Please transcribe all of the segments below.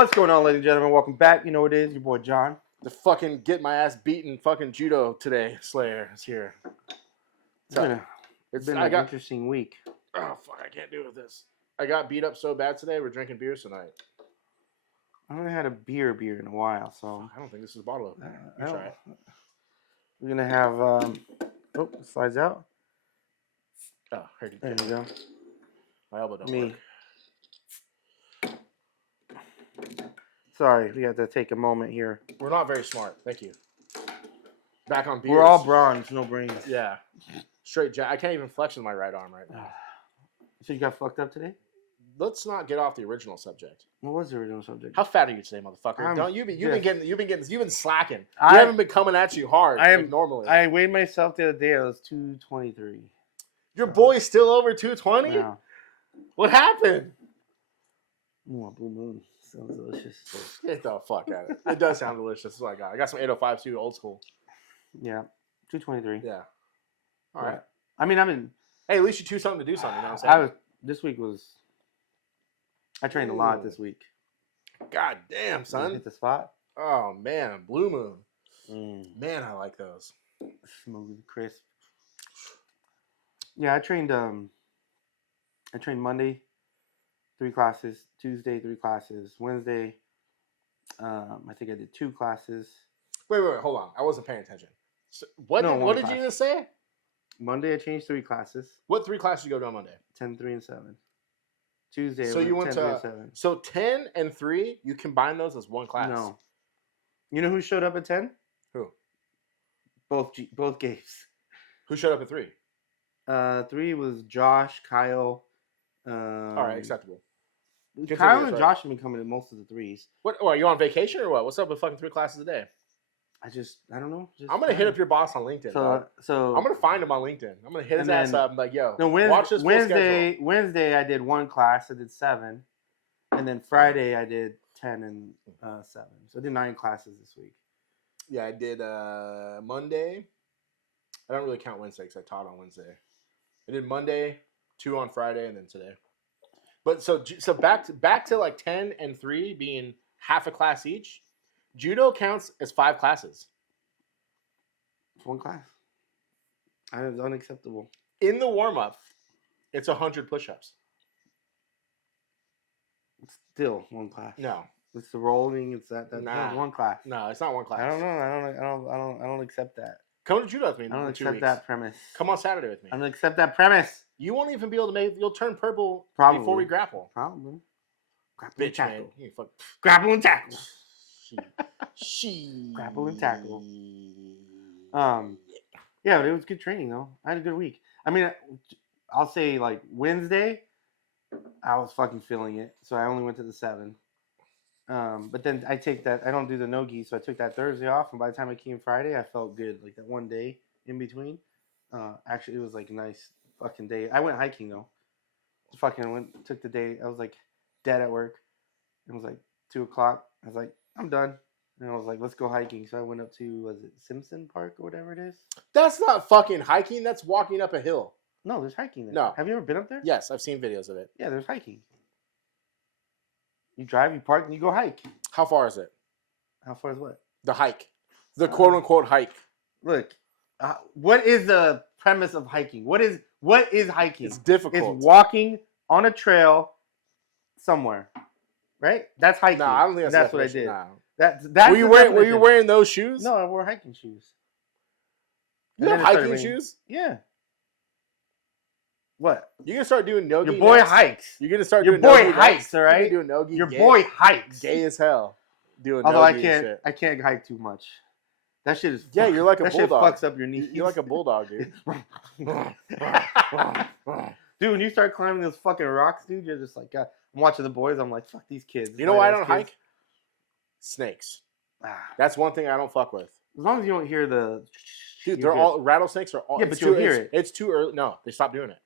What's going on, ladies and gentlemen? Welcome back. You know what it is, your boy John. The fucking get my ass beaten fucking Judo today Slayer is here. It's been an interesting week. Oh, fuck, I can't do with this. I got beat up so bad today, we're drinking beers tonight. I haven't had a beer in a while, so... I don't think this is a bottle opener. You try it. We're going to have... Oh, it slides out. Oh, there you go. My elbow don't work. Sorry, we have to take a moment here. We're not very smart. Thank you. Back on beers. We're all bronze, no brains. Yeah. Straight jack. I can't even flex with my right arm right now. So you got fucked up today? Let's not get off the original subject. What was the original subject? How fat are you today, motherfucker? You've been slacking. I haven't been coming at you hard like normally. I weighed myself the other day. I was 223. Your boy's still over 220? Yeah. What happened? Oh, Blue Moon. Sounds delicious. Get the fuck out of it. It does sound delicious. That's what I got. I got some 805 too, old school. Yeah. 223. Yeah. All right. I mean, hey, at least you choose something to do something. You know what I'm saying? This week was... I trained a lot this week. God damn, son. Hit the spot? Oh, man. Blue Moon. Man, I like those. Smooth, crisp. Yeah, I trained Monday, 3 classes. Tuesday, 3 classes. Wednesday, I think I did 2 classes. Wait, hold on. I wasn't paying attention. So, what did you just say? Monday, I changed 3 classes. What 3 classes did you go to on Monday? 10, 3, and 7. Tuesday, so you went 10, 3, to and 7. So 10 and 3, you combine those as one class? No. You know who showed up at 10? Who? Both games. Who showed up at 3? 3 was Josh, Kyle. All right, acceptable. Kyle and Josh have been coming to most of the 3s. What? Are you on vacation or what? What's up with fucking 3 classes a day? I don't know. I'm gonna hit up your boss on LinkedIn. So I'm gonna find him on LinkedIn. I'm gonna hit his ass up and be like, yo, watch this Wednesday. Wednesday I did 1 class. I did 7, and then Friday I did 10 and 7. So I did 9 classes this week. Yeah, I did Monday. I don't really count Wednesday because I taught on Wednesday. I did Monday, 2 on Friday, and then today. But so back to like 10 and 3 being half a class each. Judo counts as 5 classes. It's 1 class. It's unacceptable. In the warm-up, it's 100 push-ups. It's still 1 class. No. It's the rolling. It's that. Nah. 1 class. No, it's not 1 class. I don't know. I don't accept that. Come to Judo with me. I don't accept that premise. Come on Saturday with me. I don't accept that premise. You won't even be able to you'll turn purple before we grapple. Probably. Grapple and tackle. Grapple and tackle. She. Grapple and tackle. Yeah, but it was good training though. I had a good week. I mean, I'll say like Wednesday, I was fucking feeling it, so I only went to the 7. But then I don't do the no-gi, so I took that Thursday off, and by the time I came Friday, I felt good. Like that one day in between. Actually, it was like a nice fucking day. I went hiking though. Took the day. I was like dead at work. It was like 2 o'clock. I was like, I'm done. And I was like, let's go hiking. So I went up to, was it Simpson Park or whatever it is? That's not fucking hiking. That's walking up a hill. No, there's hiking there. No. Have you ever been up there? Yes, I've seen videos of it. Yeah, there's hiking. You drive, you park, and you go hike. How far is it? How far is what? The hike. The quote-unquote hike. Look, what is the premise of hiking? What is hiking? It's difficult. It's walking on a trail somewhere. Right? That's hiking. No, I don't think that's what I did. No. That's were you wearing those shoes? No, I wore hiking shoes. You have hiking shoes? Yeah. What? You're gonna start doing no-gi. Your boy hikes. You're gonna start doing no-gi. Your boy hikes, all right? Doing no-gi. Your boy hikes. Gay as hell. Doing although no-gi shit. I can't hike too much. That shit is. Yeah, you're like a bulldog. That shit fucks up your knees. You're like a bulldog, dude. Dude, when you start climbing those fucking rocks, dude, you're just like, God. I'm watching the boys. I'm like, fuck these kids. You know why I don't hike? Snakes. That's one thing I don't fuck with. As long as you don't hear the. Dude, rattlesnakes are all. Yeah, but you'll hear it. It's too early. No, they stopped doing it.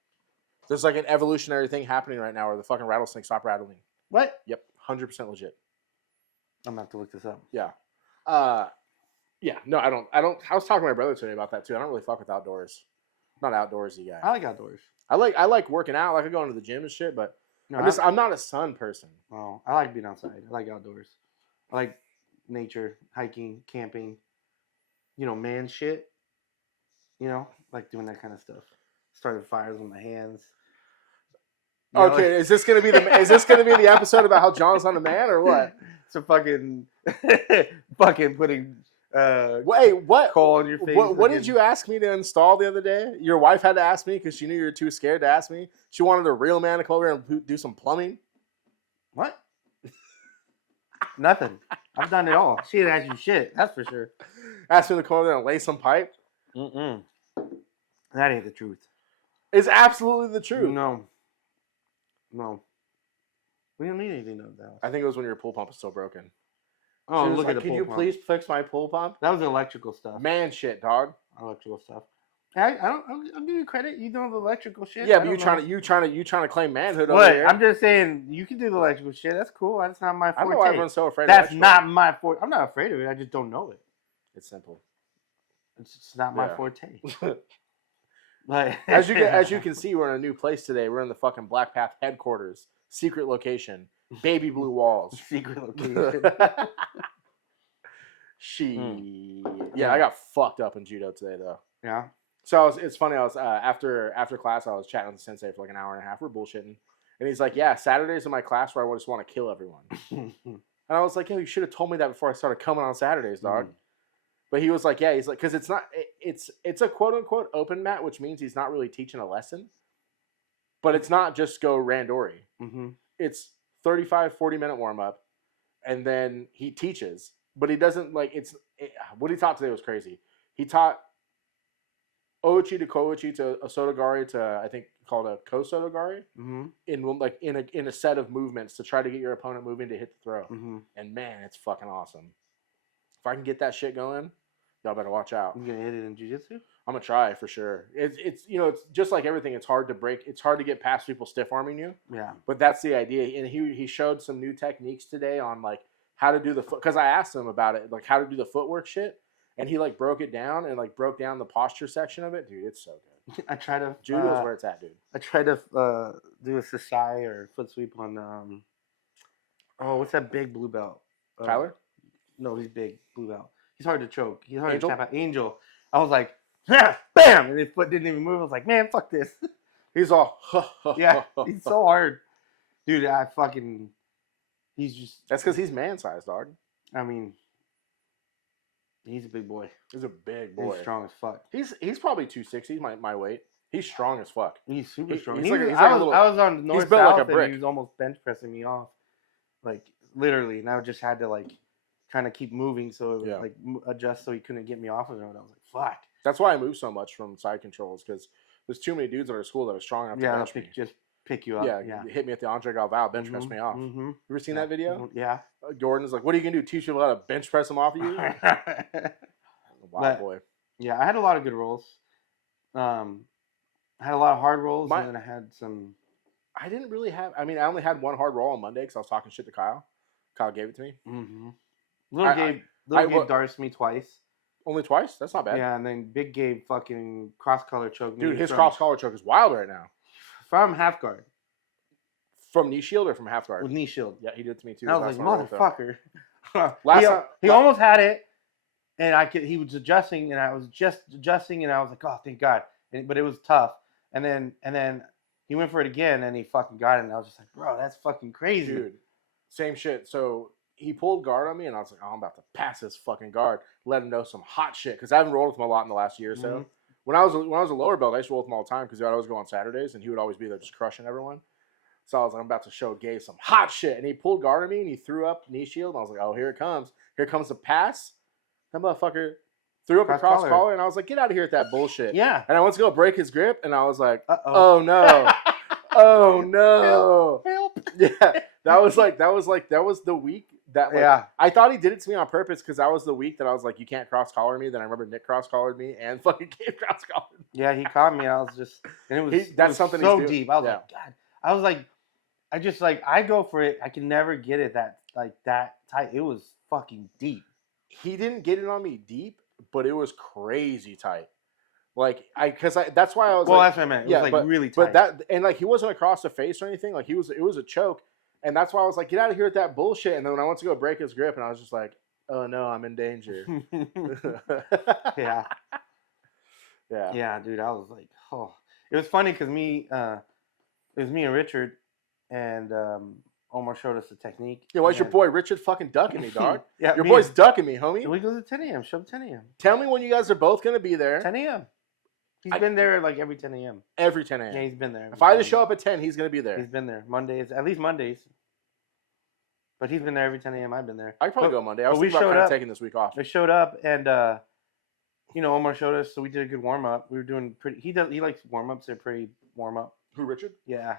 There's like an evolutionary thing happening right now where the fucking rattlesnakes stop rattling. What? Yep, 100% legit. I'm gonna have to look this up. Yeah. Yeah. No, I don't. I was talking to my brother today about that too. I don't really fuck with outdoors. I'm not an outdoorsy guy. I like outdoors. I like working out. Like I go into the gym and shit, but No, I'm not a sun person. Oh, I like being outside. I like outdoors. I like nature, hiking, camping. Man shit. Like doing that kind of stuff. Starting fires with my hands. Okay, is this gonna be the episode about how John's not a man or what? So fucking putting Wait, what? coal on your face. What did you ask me to install the other day? Your wife had to ask me because she knew you were too scared to ask me. She wanted a real man to come over and do some plumbing. What? Nothing. I've done it all. She didn't ask you shit. That's for sure. Asked me to come over there and lay some pipe. That ain't the truth. It's absolutely the truth. No. We don't need anything of that. I think it was when your pool pump was still broken. Oh, look at the Can pool you pump. please fix my pool pump? That was electrical stuff. Man shit, dog. Electrical stuff. I'll give you credit. You know the electrical shit. Yeah, but you trying to claim manhood over What? here. I'm just saying you can do the electrical shit. That's cool. That's not my forte. I don't know why everyone's so afraid That's of not my forte. I'm not afraid of it. I just don't know it. It's simple. It's just not my forte. Like as you can see, we're in a new place today. We're in the fucking Black Path headquarters, secret location, baby blue walls, secret location. Yeah, I got fucked up in judo today though. Yeah. So it's funny. I was after class, I was chatting with the sensei for like an hour and a half. We're bullshitting, and he's like, "Yeah, Saturdays in my class where I just want to kill everyone." And I was like, "Yo, you should have told me that before I started coming on Saturdays, dog." But he was like, "Yeah," he's like, "Because it's a quote unquote open mat, which means he's not really teaching a lesson, but it's not just go randori. It's 35, 40-minute warm up, and then he teaches, but he doesn't what he taught today was crazy. He taught Oichi to Koichi to a Sotogari to I think called a Ko-Sotogari in a set of movements to try to get your opponent moving to hit the throw. And man, it's fucking awesome. If I can get that shit going, y'all better watch out. You gonna hit it in jiu-jitsu? I'm gonna try for sure. It's it's just like everything. It's hard to break. It's hard to get past people stiff arming you. Yeah. But that's the idea. And he showed some new techniques today on like how to do the foot. Because I asked him about it, like how to do the footwork shit. And he like broke it down and like broke down the posture section of it. Dude, it's so good. I try to Judo is where it's at, dude. I try to do a sasai or foot sweep on what's that big blue belt? Tyler? No, he's big blue belt. He's hard to choke. He's hard Angel? to tap out. Angel. I was like, yeah, bam, and his foot didn't even move. I was like, man, fuck this. He's all yeah, he's so hard, dude. He's just. That's because he's man-sized, dog. I mean, he's a big boy. He's a big boy. He's strong as fuck. He's probably 260, my weight. He's strong as fuck. He's super strong. I was on north built south like a brick. and he was almost bench pressing me off, like literally. And I just had to like kind of keep moving so it would like adjust so he couldn't get me off of it. And I was like, fuck. That's why I move so much from side controls because there's too many dudes at our school that are strong enough to bench me. Just pick you up. Yeah, hit me at the Andre Galvao, bench press me off. You ever seen that video? Yeah. Gordon's like, what are you going to do? Teach people how to bench press them off of you? Wow, boy. Yeah, I had a lot of good rolls. I had a lot of hard rolls, and then I had some... I didn't really have... I mean, I only had one hard roll on Monday because I was talking shit to Kyle. Kyle gave it to me. Little Gabe darced me twice. Only twice? That's not bad. Yeah, and then Big Gabe fucking cross-collar choked me. Dude, his cross-collar choke is wild right now. From half guard. From knee shield or from half guard? With knee shield. Yeah, he did it to me too. And I was like, motherfucker. He almost had it, and he was adjusting, and I was just adjusting, and I was like, oh, thank God. But it was tough. And then he went for it again, and he fucking got it, and I was just like, bro, that's fucking crazy. Dude, same shit. So he pulled guard on me, and I was like, oh, I'm about to pass this fucking guard. Let him know some hot shit, because I haven't rolled with him a lot in the last year or so. When I was a lower belt, I used to roll with him all the time, because I'd always go on Saturdays, and he would always be there just crushing everyone. So I was like, I'm about to show Gabe some hot shit. And he pulled guard on me, and he threw up knee shield, and I was like, oh, here it comes. Here comes the pass. That motherfucker threw up a cross collar, and I was like, get out of here with that bullshit. Yeah. And I went to go break his grip, and I was like, oh no. Oh no. Help. Yeah. That was the week that I thought he did it to me on purpose because that was the week that I was like, you can't cross collar me. Then I rember Nick cross collared me and fucking Gabe cross collared me. Yeah, he caught me. I was just, and it was something so deep. I was like, God. I was like, I go for it. I can never get it that tight. It was fucking deep. He didn't get it on me deep, but it was crazy tight. Like that's why I was Well, like, that's what I meant. It yeah, was like really tight. but that and like he wasn't across the face or anything. Like it was a choke, and that's why I was like, get out of here with that bullshit. And then when I went to go break his grip, and I was just like, oh no, I'm in danger. Yeah. Yeah. Yeah, dude. I was like, oh, it was funny because it was me and Richard, and Omar showed us the technique. Yeah, why's your boy Richard fucking ducking me, dog? Yeah, your boy's ducking me, and homie. we go to 10 a.m. Show up 10 a.m. Tell me when you guys are both gonna be there. 10 a.m. He's been there like every 10 a.m. Every 10 a.m. Yeah, he's been there. If I just show up at 10, he's gonna be there. He's been there Mondays, at least Mondays. But he's been there every 10 a.m. I've been there. I could probably go Monday. I was we thinking about showed kind of up. taking this week off. We showed up, and Omar showed us, so we did a good warm up. We were doing pretty. He likes warm ups. They're pretty warm up. Who, Richard? Yeah.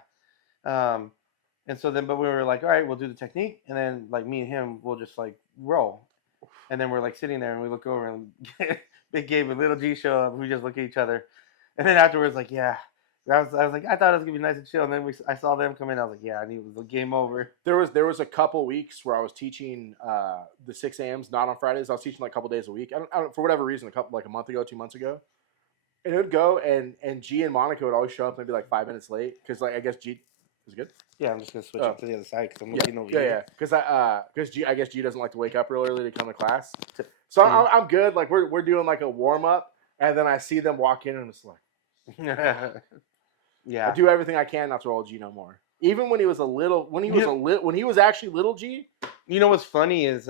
And so then, but we were like, all right, we'll do the technique, and then like me and him, we'll just like roll, and then we're like sitting there, and we look over, and Big Gabe and Little G show up. We just look at each other, and then afterwards, like, yeah. I was like, I thought it was gonna be nice and chill, and then I saw them come in. I was like, yeah, I knew it was a game over. There was a couple weeks where I was teaching the 6 a.m.s not on Fridays. I was teaching like a couple days a week. I don't for whatever reason, a month ago, 2 months ago, and it would go and G and Monica would always show up maybe like 5 minutes late because like I guess G is it good. Yeah, I'm just gonna switch up to the other side because I'm Yeah, looking over yeah, here. yeah. Because I guess G doesn't like to wake up real early to come to class. So I'm good. Like we're doing like a warm up, and then I see them walk in, and it's like, yeah. I do everything I can not to roll G no more. Even when he was when he was actually little G. You know what's funny is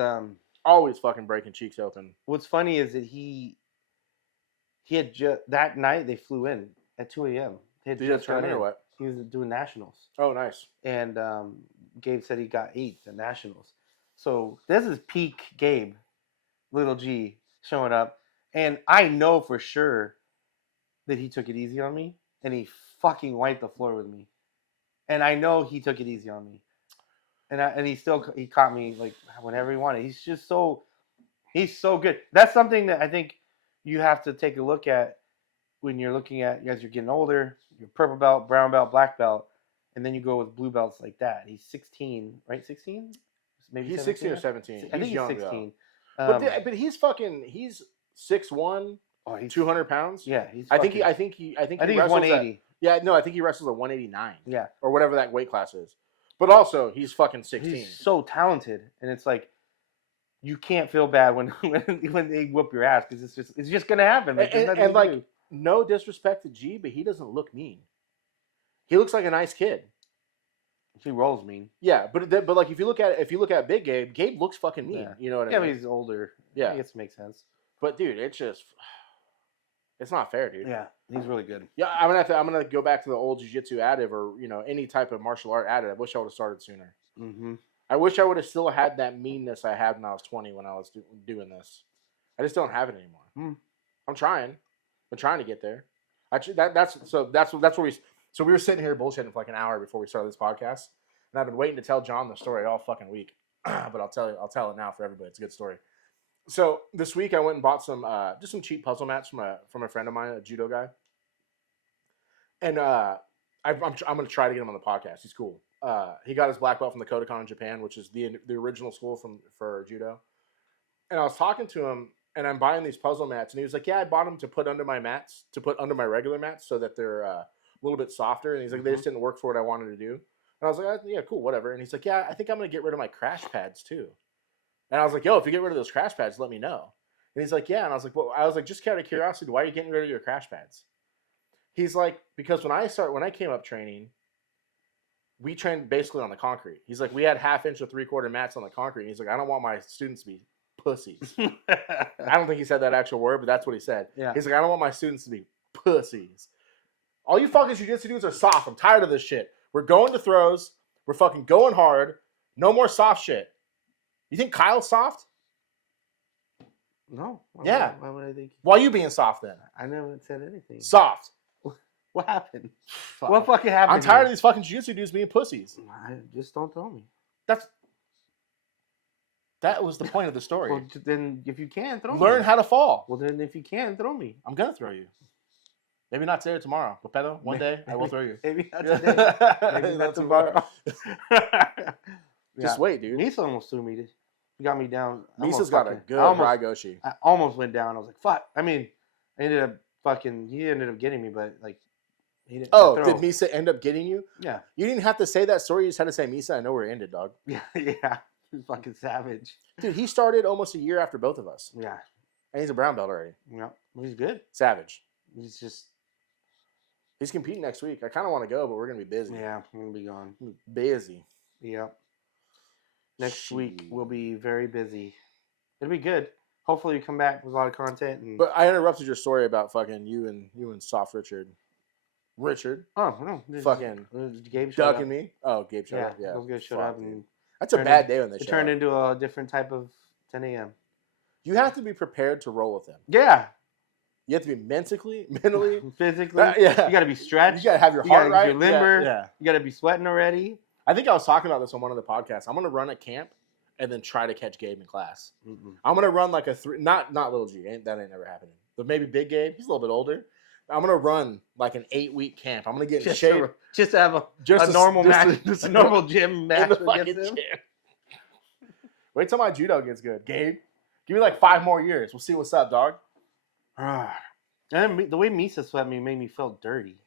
always fucking breaking cheeks open. What's funny is that he had just that night they flew in at 2 a.m. They had just got in. Or what? He was doing nationals. Oh, nice. And Gabe said he got 8th at nationals. So this is peak Gabe, Little G showing up, and I know for sure that he took it easy on me, and he fucking wiped the floor with me, and I know he took it easy on me, and he caught me like whenever he wanted. He's so good. That's something that I think you have to take a look at when you're looking at as you're getting older. Your purple belt, brown belt, black belt, and then you go with blue belts like that. He's 16, right? 16? Maybe he's 17? 16 or 17. I think he's he's 16. But he's 6'1", oh, he's 200 pounds. Yeah, he's. I think he he's 180. I think he wrestles at 189. Yeah, or whatever that weight class is. But also, he's fucking 16. He's so talented, and it's like you can't feel bad when they whoop your ass because it's just gonna happen. Like, and like, no disrespect to G, but he doesn't look mean. He looks like a nice kid. He rolls mean. Yeah, but like if you look at Big Gabe looks fucking mean. Yeah. You know what I mean? Yeah, but he's older. Yeah, I guess it makes sense. But dude, it's not fair, dude. Yeah, he's really good. Yeah, I'm gonna go back to the old jiu-jitsu additive or any type of martial art additive. I wish I would have started sooner. Mm-hmm. I wish I would have still had that meanness I had when I was 20 when I was doing this. I just don't have it anymore. I'm trying. I'm trying to get there. Actually, that's where we. So we were sitting here bullshitting for like an hour before we started this podcast, and I've been waiting to tell John the story all fucking week, but I'll tell it now for everybody. It's a good story. So this week I went and bought some just some cheap puzzle mats from a friend of mine, a judo guy, and I'm gonna try to get him on the podcast. He's cool. He got his black belt from the Kodokan in Japan, which is the original school for judo. And I was talking to him, and I'm buying these puzzle mats, and he was like, "Yeah, I bought them to put under my mats, to put under my regular mats, so that they're a little bit softer." And he's like, "They just didn't work for what I wanted to do." And I was like, "Yeah, cool, whatever." And he's like, "Yeah, I think I'm gonna get rid of my crash pads too." And I was like, "Yo, if you get rid of those crash pads, let me know." And he's like, "Yeah." And I was like, "Well," I was like, just out of curiosity, why are you getting rid of your crash pads? He's like, "Because when I came up training, we trained basically on the concrete." He's like, "We had 1/2 inch or 3/4 mats on the concrete." And he's like, "I don't want my students to be pussies." I don't think he said that actual word, but that's what he said. Yeah. He's like, "I don't want my students to be pussies. All you fucking jiu-jitsu dudes are soft. I'm tired of this shit. We're going to throws. We're fucking going hard. No more soft shit." You think Kyle's soft? No. Why would I think? Why are you being soft then? I never said anything. Soft. What happened? Fuck. What fucking happened? I'm tired of these fucking jiu-jitsu dudes being pussies. Just don't throw me. That was the point of the story. Well, then if you can, throw me. Learn how to fall. Well, then if you can, throw me. I'm going to throw you. Maybe not today or tomorrow. But Pedro, one day I will throw you. Maybe not today. Maybe not tomorrow. Just wait, dude. Misa almost threw me. He got me down. Misa's got a good high goshi. I almost went down. I was like, fuck. I mean, I ended up he ended up getting me, but like he didn't. Oh, did Misa end up getting you? Yeah. You didn't have to say that story. You just had to say, Misa, I know where it ended, dog. Yeah, yeah. He's fucking savage. Dude, he started almost a year after both of us. Yeah. And he's a brown belt already. Yeah. He's good. Savage. He's competing next week. I kind of want to go, but we're going to be busy. Yeah, I'm going to be gone. Busy. Yep. Next week we'll be very busy. It'll be good. Hopefully you come back with a lot of content. But I interrupted your story about fucking you and Soft Richard. Oh, no. Fucking Gabe ducking me. Oh, Gabe showed up. Yeah. Those guys showed up. And that's a bad day when they it show turned up. into a different type of 10 a.m. You have to be prepared to roll with them. Yeah. You have to be mentally, physically. Yeah. You got to be stretched. You got to have your heart right. You're limber. Yeah. You got to be sweating already. I think I was talking about this on one of the podcasts. I'm going to run at camp and then try to catch Gabe in class. I'm going to run like a 3, not little G. That ain't never happening. But maybe big Gabe. He's a little bit older. I'm going to run like an 8-week camp. I'm going to get in shape. Just to have a normal match. Just a normal gym match against him. Wait till my judo gets good. Gabe, give me like 5 more years. We'll see what's up, dog. And the way Misa swept me made me feel dirty.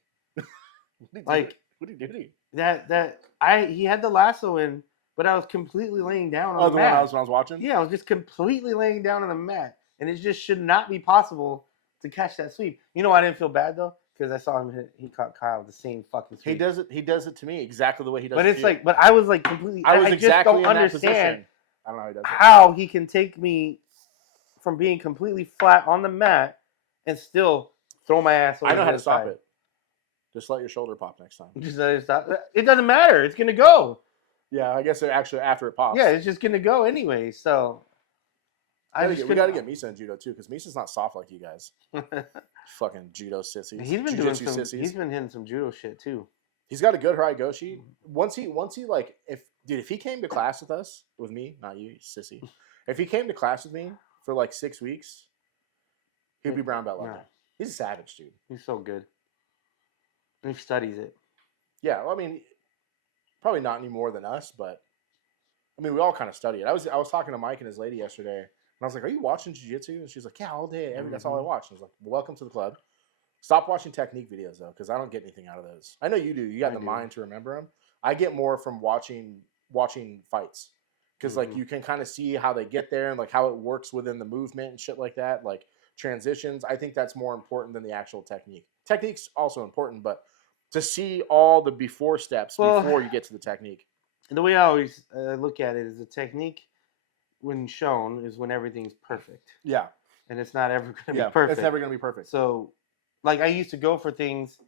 Like what did he do? He had the lasso in, but I was completely laying down on the one mat. I was watching? Yeah, I was just completely laying down on the mat. And it just should not be possible to catch that sweep. You know, I didn't feel bad though, because I saw him he caught Kyle the same fucking sweep. He does it to me exactly the way he does but it. It's like, but I was like completely. I exactly just don't in that understand. Position. I don't know how he does it. How he can take me from being completely flat on the mat and still throw my ass over. I know how to stop side. it. Just let your shoulder pop next time. Just let it stop. It doesn't matter. It's gonna go. Yeah, I guess actually after it pops. Yeah, it's just gonna go anyway. So we got to get Misa in judo too, because Misa's not soft like you guys. Fucking judo sissies. He's been doing some. Sissies. He's been hitting some judo shit too. He's got a good high goshi. Once he like if he came to class with me, not you, sissy. If he came to class with me for like 6 weeks, he'd be brown belt level. Yeah. He's a savage, dude. He's so good. And he studies it. Yeah, well, I mean, probably not any more than us, but I mean, we all kind of study it. I was talking to Mike and his lady yesterday, and I was like, "Are you watching jiu-jitsu?" And she's like, "Yeah, all day. That's all I watch." And I was like, well, "Welcome to the club." Stop watching technique videos though, because I don't get anything out of those. I know you do. You got the mind to remember them. I get more from watching fights, because like you can kind of see how they get there and like how it works within the movement and shit like that, like transitions. I think that's more important than the actual technique. Technique's also important, but to see all the before steps before you get to the technique. The way I always look at it is the technique, when shown, is when everything's perfect. Yeah. And it's not ever going to be perfect. It's never going to be perfect. So, like, I used to go for things,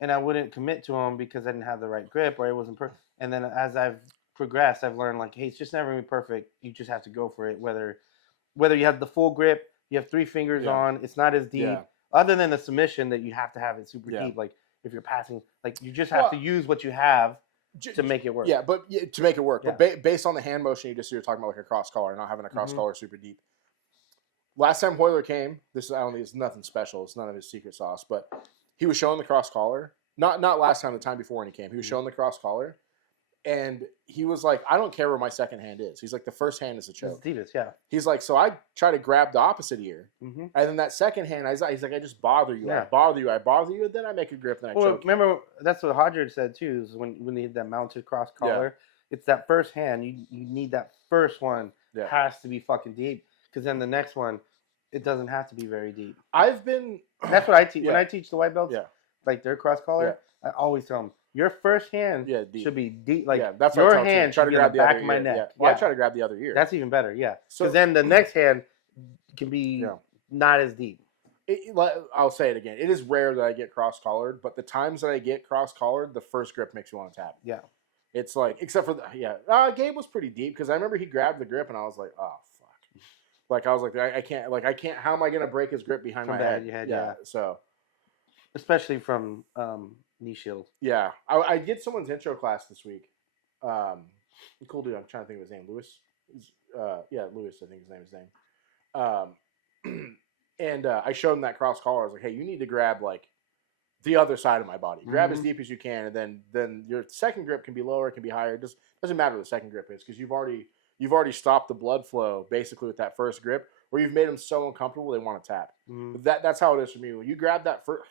and I wouldn't commit to them because I didn't have the right grip or it wasn't perfect. And then as I've progressed, I've learned, like, hey, it's just never going to be perfect. You just have to go for it. Whether you have the full grip, you have 3 fingers on, it's not as deep. Yeah. Other than the submission that you have to have it super deep. Like, if you're passing, like, you just have to use what you have to make it work. Yeah, but to make it work. Yeah. But based on the hand motion you're talking about, like a cross collar, not having a cross collar super deep. Last time Hoyler came, I don't think it's nothing special. It's none of his secret sauce, but he was showing the cross collar. Not last time, the time before when he came. He was showing the cross collar, and he was like, "I don't care where my second hand is." He's like, "The first hand is a choke." It's deepest, yeah. He's like, "So I try to grab the opposite ear, and then that second hand, he's like, I just bother you. Yeah. I bother you, and then I make a grip, and I choke." Remember, that's what Hodgard said too. Is when they hit that mounted cross collar, it's that first hand. You need that first one has to be fucking deep, because then the next one, it doesn't have to be very deep. That's what I teach when I teach the white belts. Yeah. Like their cross collar, I always tell them, your first hand should be deep. Like that's your hand should be on the back of my neck. Well, I try to grab the other ear. That's even better, because then the next hand can be not as deep. I'll say it again. It is rare that I get cross collared, but the times that I get cross collared, the first grip makes you want to tap. Yeah. It's like, except for Gabe was pretty deep, because I remember he grabbed the grip and I was like, oh fuck. Like I was like, I can't. How am I gonna break his grip behind my head? Yeah. So. Especially from knee shield. Yeah. I did someone's intro class this week. Cool dude. I'm trying to think of his name. Lewis. Lewis, I think his name. And I showed him that cross collar. I was like, hey, you need to grab like the other side of my body. Grab as deep as you can, and then your second grip can be lower, it can be higher. It doesn't matter what the second grip is, because you've already stopped the blood flow basically with that first grip. where you've made them so uncomfortable they want to tap. Mm. That's how it is for me. When you grab that first,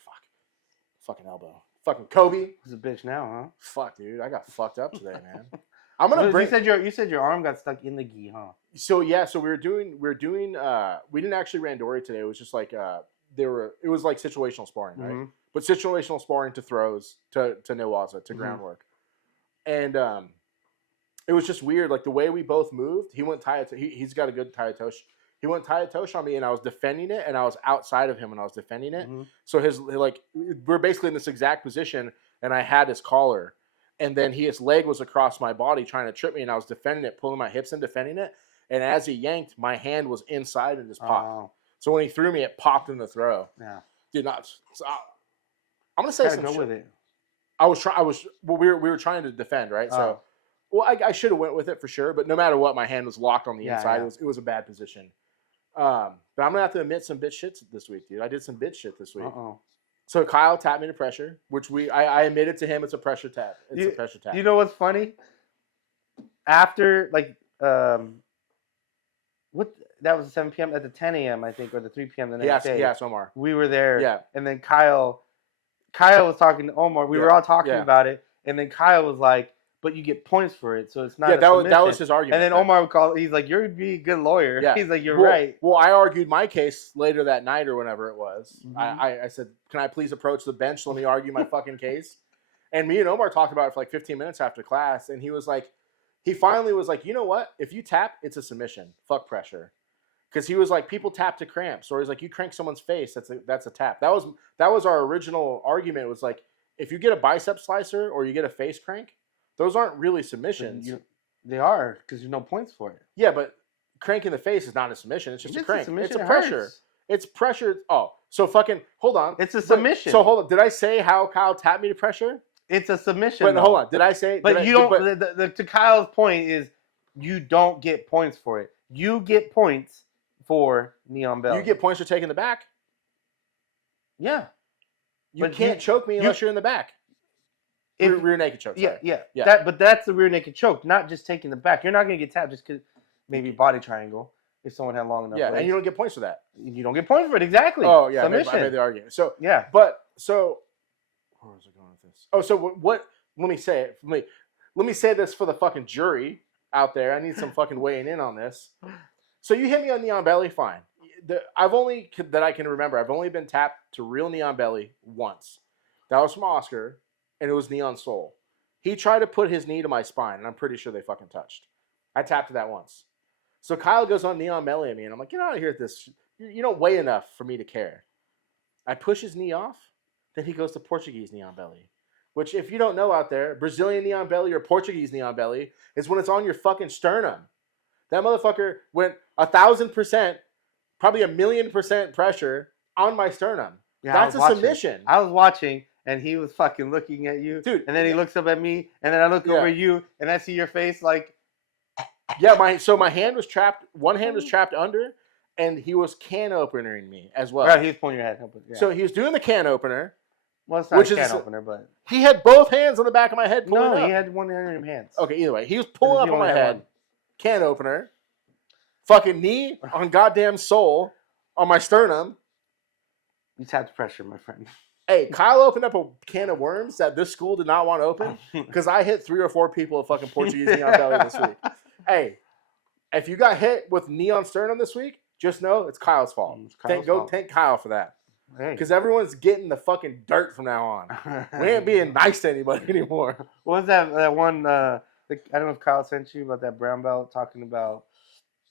fucking elbow, fucking Kobe. He's a bitch now, huh? Fuck, dude, I got fucked up today, man. I'm gonna bring. You said your arm got stuck in the gi, huh? So yeah, so we were doing. We didn't actually randori today. It was just like it was like situational sparring, right? Mm-hmm. But situational sparring to throws, to newaza, to groundwork. And it was just weird. Like the way we both moved, he went he's got a good Tayatoshi. He went Tayatoshi on me and I was defending it and I was outside of him and I was defending it. Mm-hmm. So we're basically in this exact position and I had his collar. And then his leg was across my body trying to trip me and I was defending it, pulling my hips and defending it. And as he yanked, my hand was inside and just popped. Oh. So when he threw me, it popped in the throw. Yeah. Dude, I'm gonna say some go shit. with it. We were trying to defend, right? So, well, I should have went with it for sure, but no matter what, my hand was locked on the inside. Yeah. It was a bad position. But I'm gonna have to admit some bitch shit this week, dude. I did some bitch shit this week. So Kyle tapped me to pressure, which I admitted to him it's a pressure tap. It's a pressure tap. You know what's funny? After that was 7 p.m. at the 10 a.m. I think, or the 3 p.m. the next day. Yeah, Omar. We were there. Yeah. And then Kyle was talking to Omar. We were all talking about it. And then Kyle was like, but you get points for it, so it's not. Yeah, that was his argument. And then Omar would call. He's like, "You'd be a good lawyer." Yeah. He's like, "You're right." Well, I argued my case later that night or whenever it was. Mm-hmm. I said, "Can I please approach the bench? Let me argue my fucking case." And me and Omar talked about it for like 15 minutes after class, and he finally was like, "You know what? If you tap, it's a submission. Fuck pressure." Because he was like, people tap to cramps, or he's like, you crank someone's face, that's a tap. That was our original argument. Was like, if you get a bicep slicer or you get a face crank, those aren't really submissions. They are, because there's no points for it. Yeah, but cranking the face is not a submission. It's just a crank. It's a pressure. Hurts. It's pressure. Oh, so fucking hold on. It's a submission. So hold on. Did I say how Kyle tapped me to pressure? It's a submission. But hold on. Did I say? But you don't. To Kyle's point is, you don't get points for it. You get points for neon belly. You get points for taking the back. Yeah. You can't choke me unless you're in the back. Rear naked choke. Sorry. Yeah. But that's the rear naked choke, not just taking the back. You're not going to get tapped just because maybe body triangle if someone had long enough legs. And you don't get points for that. You don't get points for it, exactly. Oh, yeah. Submission. I made the argument. So, yeah. But, so, where was I going with this? Oh, so what, let me say it. Let me say this for the fucking jury out there. I need some fucking weighing in on this. So you hit me on neon belly, fine. That I can remember, I've only been tapped to real neon belly once. That was from Oscar, and it was neon soul. He tried to put his knee to my spine, and I'm pretty sure they fucking touched. I tapped to that once. So Kyle goes on neon belly at me, and I'm like, get out of here with this. You don't weigh enough for me to care. I push his knee off, then he goes to Portuguese neon belly. Which, if you don't know out there, Brazilian neon belly or Portuguese neon belly is when it's on your fucking sternum. That motherfucker went 1,000%, probably 1,000,000% pressure on my sternum. Yeah, that's a submission. I was watching, and he was fucking looking at you. Dude. And then he looks up at me, and then I look over at you, and I see your face like... Yeah, my hand was trapped. One hand was trapped under, and he was can openering me as well. Right, he was pulling your head. Yeah. So he was doing the can opener. Well, it's not a can opener, but... He had both hands on the back of my head pulling up. No, he had one hand in his hands. Okay, either way. He was pulling up on my head. Can opener. Fucking knee on goddamn soul on my sternum. You tapped pressure, my friend. Hey, Kyle opened up a can of worms that this school did not want to open because I hit 3 or 4 people at fucking Portuguese neon belly this week. Hey, if you got hit with neon sternum this week, just know it's Kyle's fault. Thank Kyle for that. Because everyone's getting the fucking dirt from now on. We ain't being nice to anybody anymore. What was that one... I don't know if Kyle sent you about that brown belt talking about.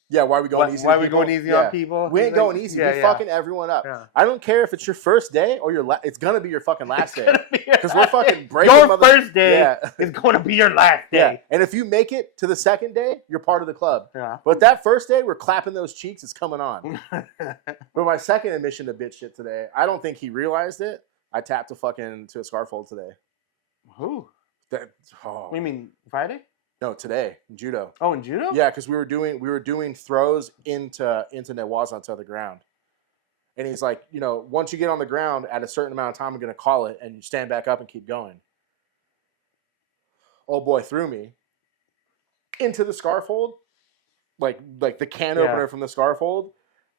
Yeah, why are we going easy? Why are we going easy on people? We ain't going easy. We're fucking everyone up. Yeah. I don't care if it's your first day or it's gonna be your fucking last day. Because we're fucking breaking. Your first day is going to be your last day. Yeah. And if you make it to the second day, you're part of the club. Yeah. But that first day, we're clapping those cheeks. It's coming on. But my second admission to bitch shit today, I don't think he realized it. I tapped to a scarfold today. Who? What do you mean, Friday? No, today in judo. Oh, in judo? Yeah, because we were doing throws into newaza onto the ground, and he's like, once you get on the ground at a certain amount of time, I'm gonna call it, and you stand back up and keep going. Old boy threw me into the scarfold, like the can opener from the scarfold,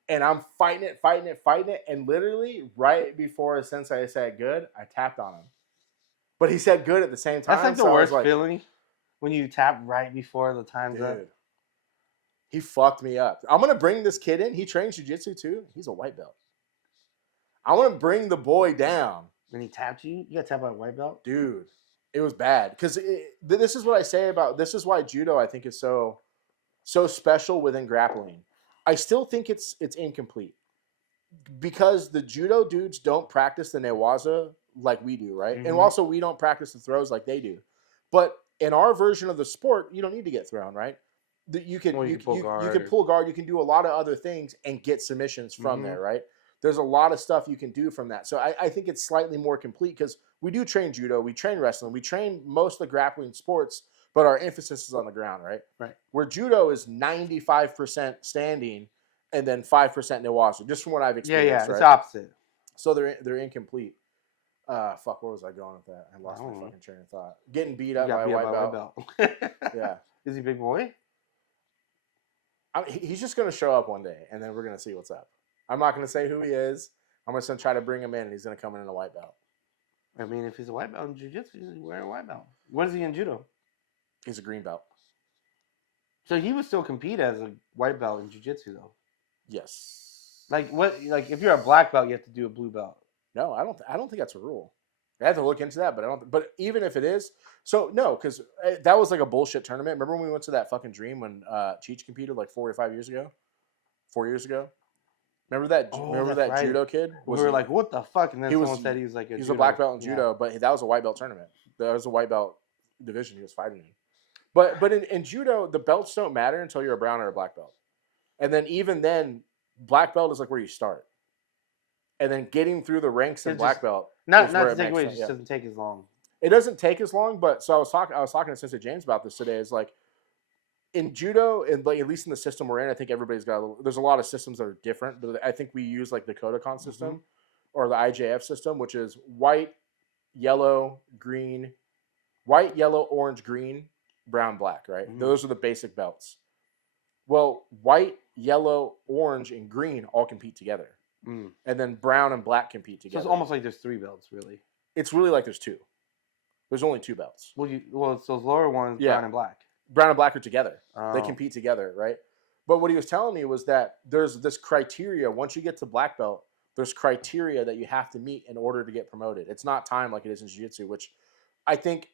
And I'm fighting it. And literally, right before Sensei said good, I tapped on him. But he said good at the same time. That's like the so worst I was like, feeling when you tap right before the time's up. dude, he fucked me up. I'm going to bring this kid in. He trains jiu-jitsu too. He's a white belt. I want to bring the boy down. When he tapped you, you got tapped by a white belt? Dude, it was bad. Because this is what I say about, this is why judo, I think, is so special within grappling. I still think it's incomplete. Because the judo dudes don't practice the newaza like we do, right? Mm-hmm. And also we don't practice the throws like they do. But in our version of the sport, you don't need to get thrown, right? You can pull guard, you can do a lot of other things and get submissions from there, right? There's a lot of stuff you can do from that. So I think it's slightly more complete because we do train judo, we train wrestling, we train most of the grappling sports, but our emphasis is on the ground, right? Right. Where judo is 95% standing and then 5% newaza, just from what I've experienced. Yeah, right? It's opposite. So they're incomplete. Fuck, where was I going with that? I lost my fucking train of thought. Getting beat up by a white belt. Yeah. Is he a big boy? He's just going to show up one day, and then we're going to see what's up. I'm not going to say who he is. I'm just going to try to bring him in, and he's going to come in a white belt. I mean, if he's a white belt in jiu-jitsu, he's wearing a white belt. What is he in judo? He's a green belt. So he would still compete as a white belt in jiu-jitsu, though? Yes. Like what? Like if you're a black belt, you have to do a blue belt. No, I don't think that's a rule. I have to look into that, but I don't. But even if it is, so no, because that was like a bullshit tournament. Remember when we went to that fucking Dream when Cheech competed like 4 or 5 years ago? 4 years ago. Remember that? Right. Judo kid? We were like, "What the fuck?" And then someone said he was like a black belt in judo, but that was a white belt tournament. That was a white belt division he was fighting in. But in judo, the belts don't matter until you're a brown or a black belt, and then even then, black belt is like where you start, and then getting through the ranks in black belt. Not to take away, it just doesn't take as long. It doesn't take as long, but so I was talking to Sensei James about this today. Is like in judo, and like at least in the system we're in, I think everybody's got there's a lot of systems that are different, but I think we use like the Kodokan system or the IJF system, which is white, yellow, green, white, yellow, orange, green, brown, black, right? Those are the basic belts. Well, white, yellow, orange, and green all compete together. And then brown and black compete together. So it's almost like there's 3 belts, really. It's really like there's 2. There's only 2 belts. Well, it's those lower ones, brown and black. Brown and black are together. Oh. They compete together, right? But what he was telling me was that there's this criteria. Once you get to black belt, there's criteria that you have to meet in order to get promoted. It's not time like it is in jiu-jitsu, which I think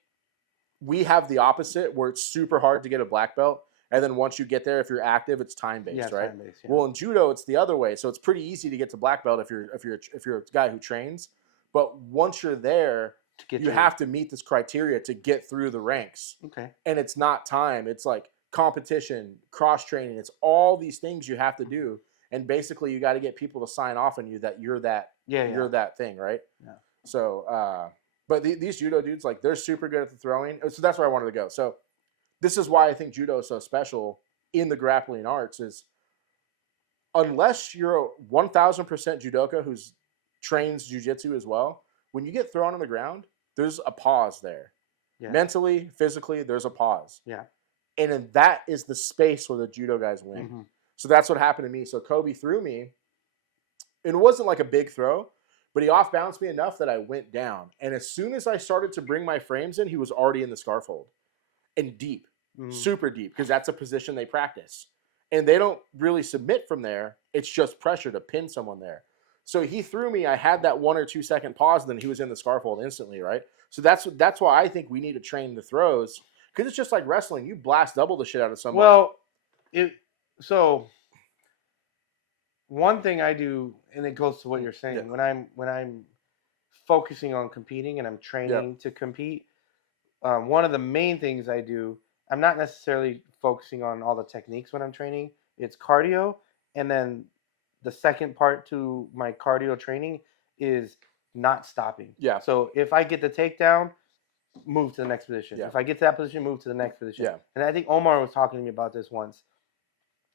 we have the opposite, where it's super hard to get a black belt. And then once you get there, if you're active, it's time-based, right? Time-based, Well, in judo, it's the other way. So it's pretty easy to get to black belt if you're a guy who trains. But once you're there, you have to meet this criteria to get through the ranks. Okay. And it's not time. It's like competition, cross-training. It's all these things you have to do. And basically, you got to get people to sign off on you that you're that you're that thing, right? Yeah. So, but these judo dudes, like, they're super good at the throwing. So that's where I wanted to go. So this is why I think judo is so special in the grappling arts is unless you're a 1,000% judoka who trains jiu-jitsu as well, when you get thrown on the ground, there's a pause there. Yeah. Mentally, physically, there's a pause. Yeah. And then that is the space where the judo guys win. So that's what happened to me. So Kobe threw me, and it wasn't like a big throw, but he off-bounced me enough that I went down. And as soon as I started to bring my frames in, he was already in the scarf hold. And deep. Super deep, because that's a position they practice. And they don't really submit from there. It's just pressure to pin someone there. So he threw me. I had that 1 or 2 second pause, and then he was in the scarf hold instantly, right? So that's why I think we need to train the throws, because it's just like wrestling. You blast double the shit out of someone. Well, so one thing I do, and it goes to what you're saying, when I'm focusing on competing and I'm training to compete, one of the main things I do, I'm not necessarily focusing on all the techniques when I'm training. It's cardio, and then the second part to my cardio training is not stopping. Yeah. So if I get the takedown, move to the next position. Yeah. If I get to that position, move to the next position. Yeah. And I think Omar was talking to me about this once.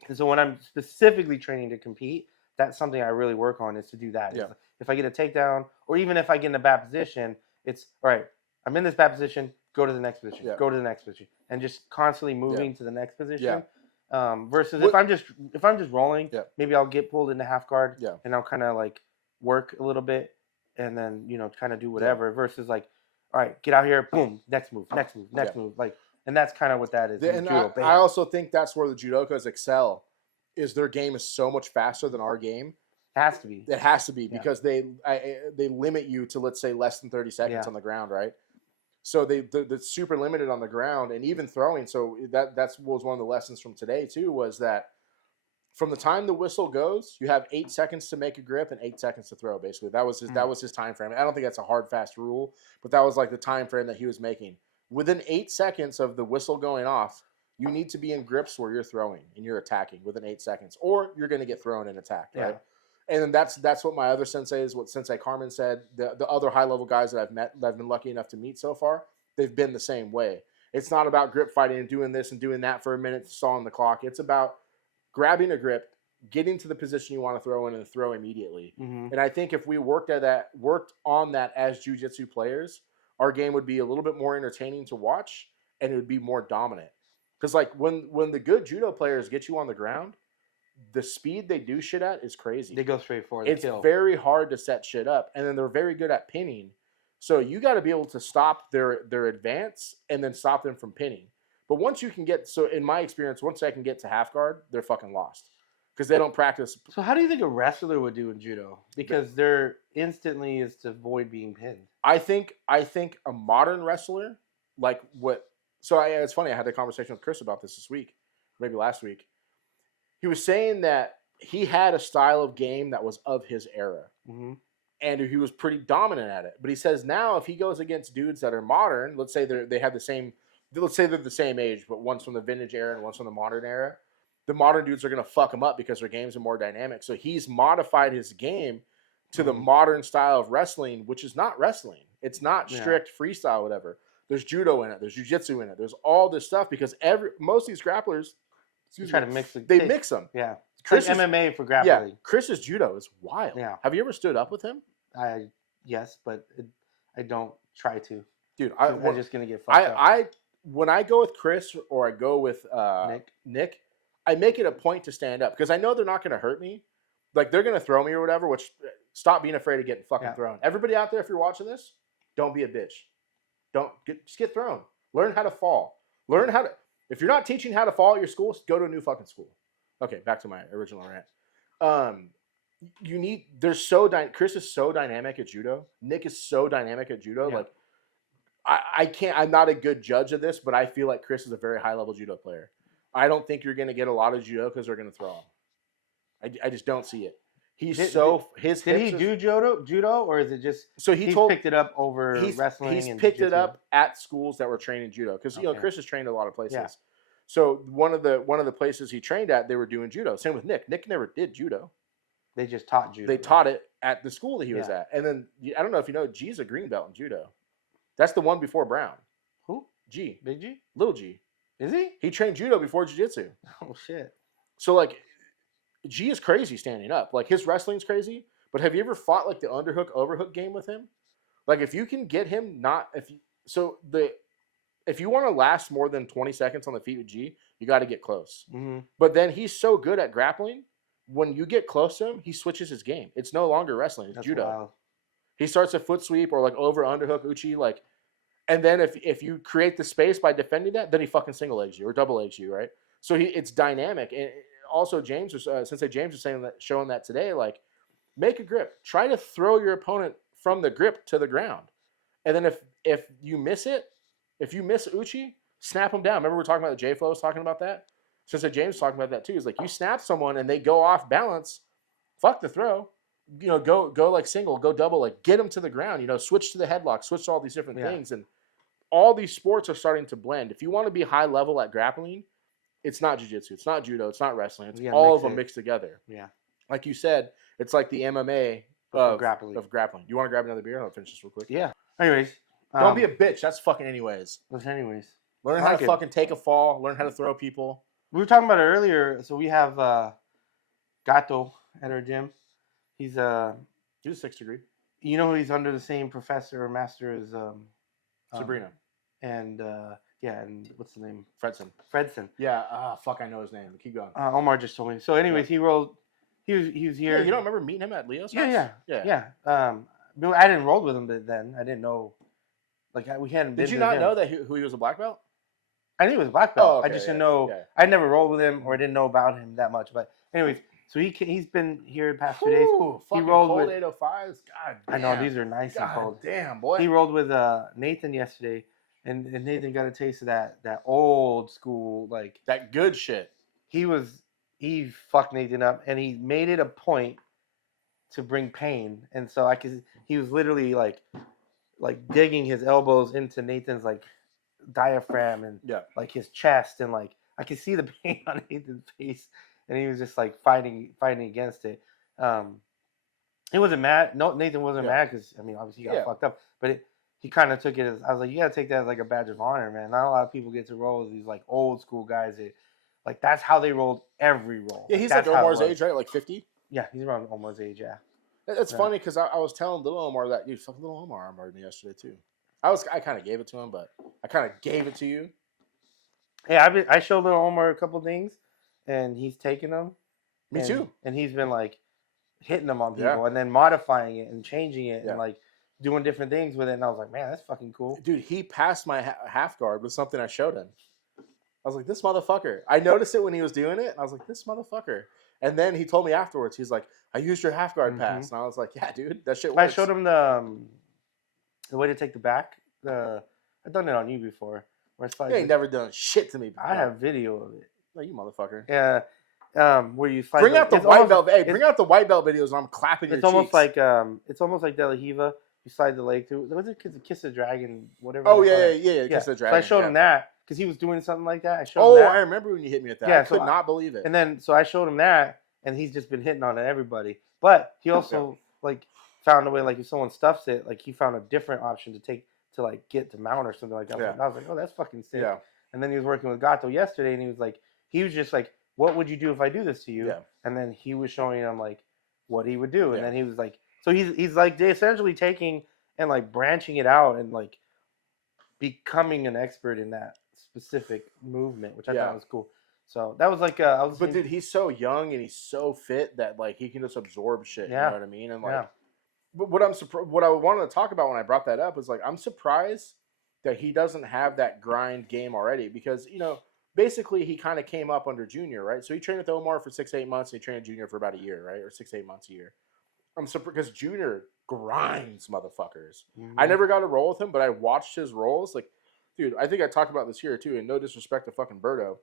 And so when I'm specifically training to compete, that's something I really work on, is to do that. Yeah. If I get a takedown, or even if I get in a bad position, it's all right, I'm in this bad position, go to the next position, go to the next position, and just constantly moving to the next position. Versus What- if I'm just rolling, Yeah. maybe I'll get pulled into half guard, Yeah. and I'll kind of like work a little bit, and then kind of do whatever. Versus like, all right, get out here, boom, next move, next move, next move, like, and that's kind of what that is. In And judo, I also think that's where the judokas excel, is their game is so much faster than our game. it has to be. It has to be Yeah. because they limit you to, let's say, less than 30 seconds Yeah. on the ground, right? So they're super limited on the ground, and even throwing. So that was one of the lessons from today too, was that from the time the whistle goes, you have 8 seconds to make a grip and 8 seconds to throw. Basically, that was his time frame. I don't think that's a hard fast rule, but that was like the time frame that he was making. Within 8 seconds of the whistle going off, you need to be in grips where you're throwing and you're attacking within 8 seconds, or you're going to get thrown and attacked, right? Yeah. And then that's what my other sensei is, what Sensei Carmen said. The other high level guys that I've met, that I've been lucky enough to meet so far, they've been the same way. It's not about grip fighting and doing this and doing that for a minute, stalling the clock. It's about grabbing a grip, getting to the position you want to throw in, and throw immediately. Mm-hmm. And I think if we worked on that as jiu-jitsu players, our game would be a little bit more entertaining to watch, and it would be more dominant. Because like when the good judo players get you on the ground, the speed they do shit at is crazy. They go straight for it. It's very hard to set shit up, and then they're very good at pinning. So you got to be able to stop their advance and then stop them from pinning. But once you can get, so in my experience, once I can get to half guard, they're fucking lost because they don't practice. So how do you think a wrestler would do in judo? Because their instantly is to avoid being pinned. I think a modern wrestler, like what. So it's funny. I had a conversation with Chris about this week, maybe last week. He was saying that he had a style of game that was of his era. Mm-hmm. And he was pretty dominant at it. But he says now if he goes against dudes that are modern, let's say they have the same, let's say they're the same age, but one's from the vintage era and one's from the modern era, the modern dudes are going to fuck him up because their games are more dynamic. So he's modified his game to the modern style of wrestling, which is not wrestling. It's not strict freestyle, whatever. There's judo in it. There's jiu-jitsu in it. There's all this stuff because most of these grapplers, try to mix they mix them. Yeah. Chris like MMA for grappling. Yeah, Chris's judo is wild. Yeah. Have you ever stood up with him? Yes, but I don't try to. Dude, I'm just gonna get fucked up. When I go with Chris or I go with Nick, I make it a point to stand up because I know they're not gonna hurt me. Like they're gonna throw me or whatever. Which stop being afraid of getting fucking thrown. Everybody out there, if you're watching this, don't be a bitch. Just get thrown. Learn how to fall. Learn how to. If you're not teaching how to fall at your school, go to a new fucking school. Okay, back to my original rant. Chris is so dynamic at judo. Nick is so dynamic at judo. Yeah. Like, I can't. I'm not a good judge of this, but I feel like Chris is a very high level judo player. I don't think you're going to get a lot of judo because they're going to throw him. I just don't see it. Did he do judo, or is it just he's picked it up over wrestling? He's picked it up at schools that were training judo because Chris has trained a lot of places. Yeah. So one of the places he trained at, they were doing judo. Same with Nick. Nick never did judo. They just taught judo. They taught it at the school that he was at. And then I don't know if you know, G's a green belt in judo. That's the one before Brown. Who? G. Big G? Little G. Is he? He trained judo before jiu-jitsu. Oh shit. So like G is crazy standing up. Like his wrestling's crazy. But have you ever fought like the underhook overhook game with him? Like if you can get him if you want to last more than 20 seconds on the feet with G, you got to get close. Mm-hmm. But then he's so good at grappling. When you get close to him, he switches his game. It's no longer wrestling. It's judo. Wild. He starts a foot sweep or like over underhook uchi, like, and then if you create the space by defending that, then he fucking single legs you or double legs you, right? So it's dynamic. And also Sensei James was showing that today, like, make a grip. Try to throw your opponent from the grip to the ground, and then if you miss it, if you miss uchi, snap them down. Remember we were talking about the J-Flow was talking about that. Sensei James was talking about that too. It's like you snap someone and they go off balance, fuck the throw. Go like single, go double, like get them to the ground. Switch to the headlock, switch to all these different things, and all these sports are starting to blend. If you want to be high level at grappling, it's not jiu-jitsu, it's not judo, it's not wrestling. It's all of them mixed together. Yeah, like you said, it's like the MMA of grappling. You want to grab another beer? I'll finish this real quick. Yeah. Anyways, don't be a bitch. That's fucking anyways. Learn how to fucking take a fall. Learn how to throw people. We were talking about it earlier. So we have Gato at our gym. He's a 6th degree. He's under the same professor or master as Sabrina. And Yeah, and what's the name? Fredson. Fredson. Yeah. Fuck, I know his name. Keep going. Omar just told me. So, anyways, he rolled. He was here. Yeah, you don't remember meeting him at Leo's house? Yeah. But I didn't roll with him then. I didn't know. Like we hadn't been. Did you to the not gym. know that who he was a black belt? I knew he was a black belt. Oh, okay, I just didn't know. Yeah. I never rolled with him, or I didn't know about him that much. But anyways, so he's been here the past 2 days. He rolled cold with 805s. God damn. I know these are nice and God cold. damn, boy. He rolled with Nathan yesterday, and Nathan got a taste of that old school like that good shit. He fucked Nathan up, and he made it a point to bring pain, and so he was literally like digging his elbows into Nathan's like diaphragm and like his chest, and like I could see the pain on Nathan's face, and he was just like fighting against it. He wasn't mad. No, Nathan wasn't mad because I mean obviously he got fucked up, but he kind of took it as I was like, you gotta take that as like a badge of honor, man. Not a lot of people get to roll with these like old school guys that like that's how they rolled every roll. Yeah, he's like Omar's age, right? Like 50. Yeah, he's around Omar's age. Yeah. It's funny because I was telling little Omar that dude, fucking little Omar armored me yesterday too. I kind of gave it to him, but I kind of gave it to you. Yeah, I showed little Omar a couple things, and he's taken them. Me too. And he's been like hitting them on people, and then modifying it and changing it, and like doing different things with it. And I was like, man, that's fucking cool. Dude, he passed my half guard with something I showed him. I was like, this motherfucker. I noticed it when he was doing it, and I was like, this motherfucker. And then he told me afterwards, he's like, I used your half guard pass. And I was like, yeah, dude, that shit works. I showed him the way to take the back. I've done it on you before. You ain't never done shit to me before. I have video of it. No, you motherfucker. Yeah. Where you slide bring out the white belt. Hey, bring out the white belt videos. And I'm clapping your cheeks. It's almost like De La Hiva. You slide the leg through. Was it Kiss the Dragon? Whatever. Oh yeah. Kiss the Dragon. So I showed him that because he was doing something like that. I showed him that. I remember when you hit me with that. Yeah, I could not believe it. And then so I showed him that, and he's just been hitting on everybody. But he also like found a way, like if someone stuffs it, like he found a different option to take to like get to mount or something like that. Yeah. I was like, oh, that's fucking sick. Yeah. And then he was working with Gato yesterday, and he was just like, what would you do if I do this to you? Yeah. And then he was showing him like what he would do, and then he was like, so he's like essentially taking and like branching it out and like becoming an expert in that specific movement, which I thought was cool. So that was like but dude, he's so young and he's so fit that like he can just absorb shit. You know what I mean? And like, but what I wanted to talk about when I brought that up was like I'm surprised that he doesn't have that grind game already because basically he kind of came up under Junior, right? So he trained with Omar for 6-8 months. And he trained Junior for about a year, right, or 6-8 months a year. I'm surprised because Junior grinds motherfuckers. Mm-hmm. I never got to roll with him, but I watched his rolls. Like, dude, I think I talked about this here too. And no disrespect to fucking Berto.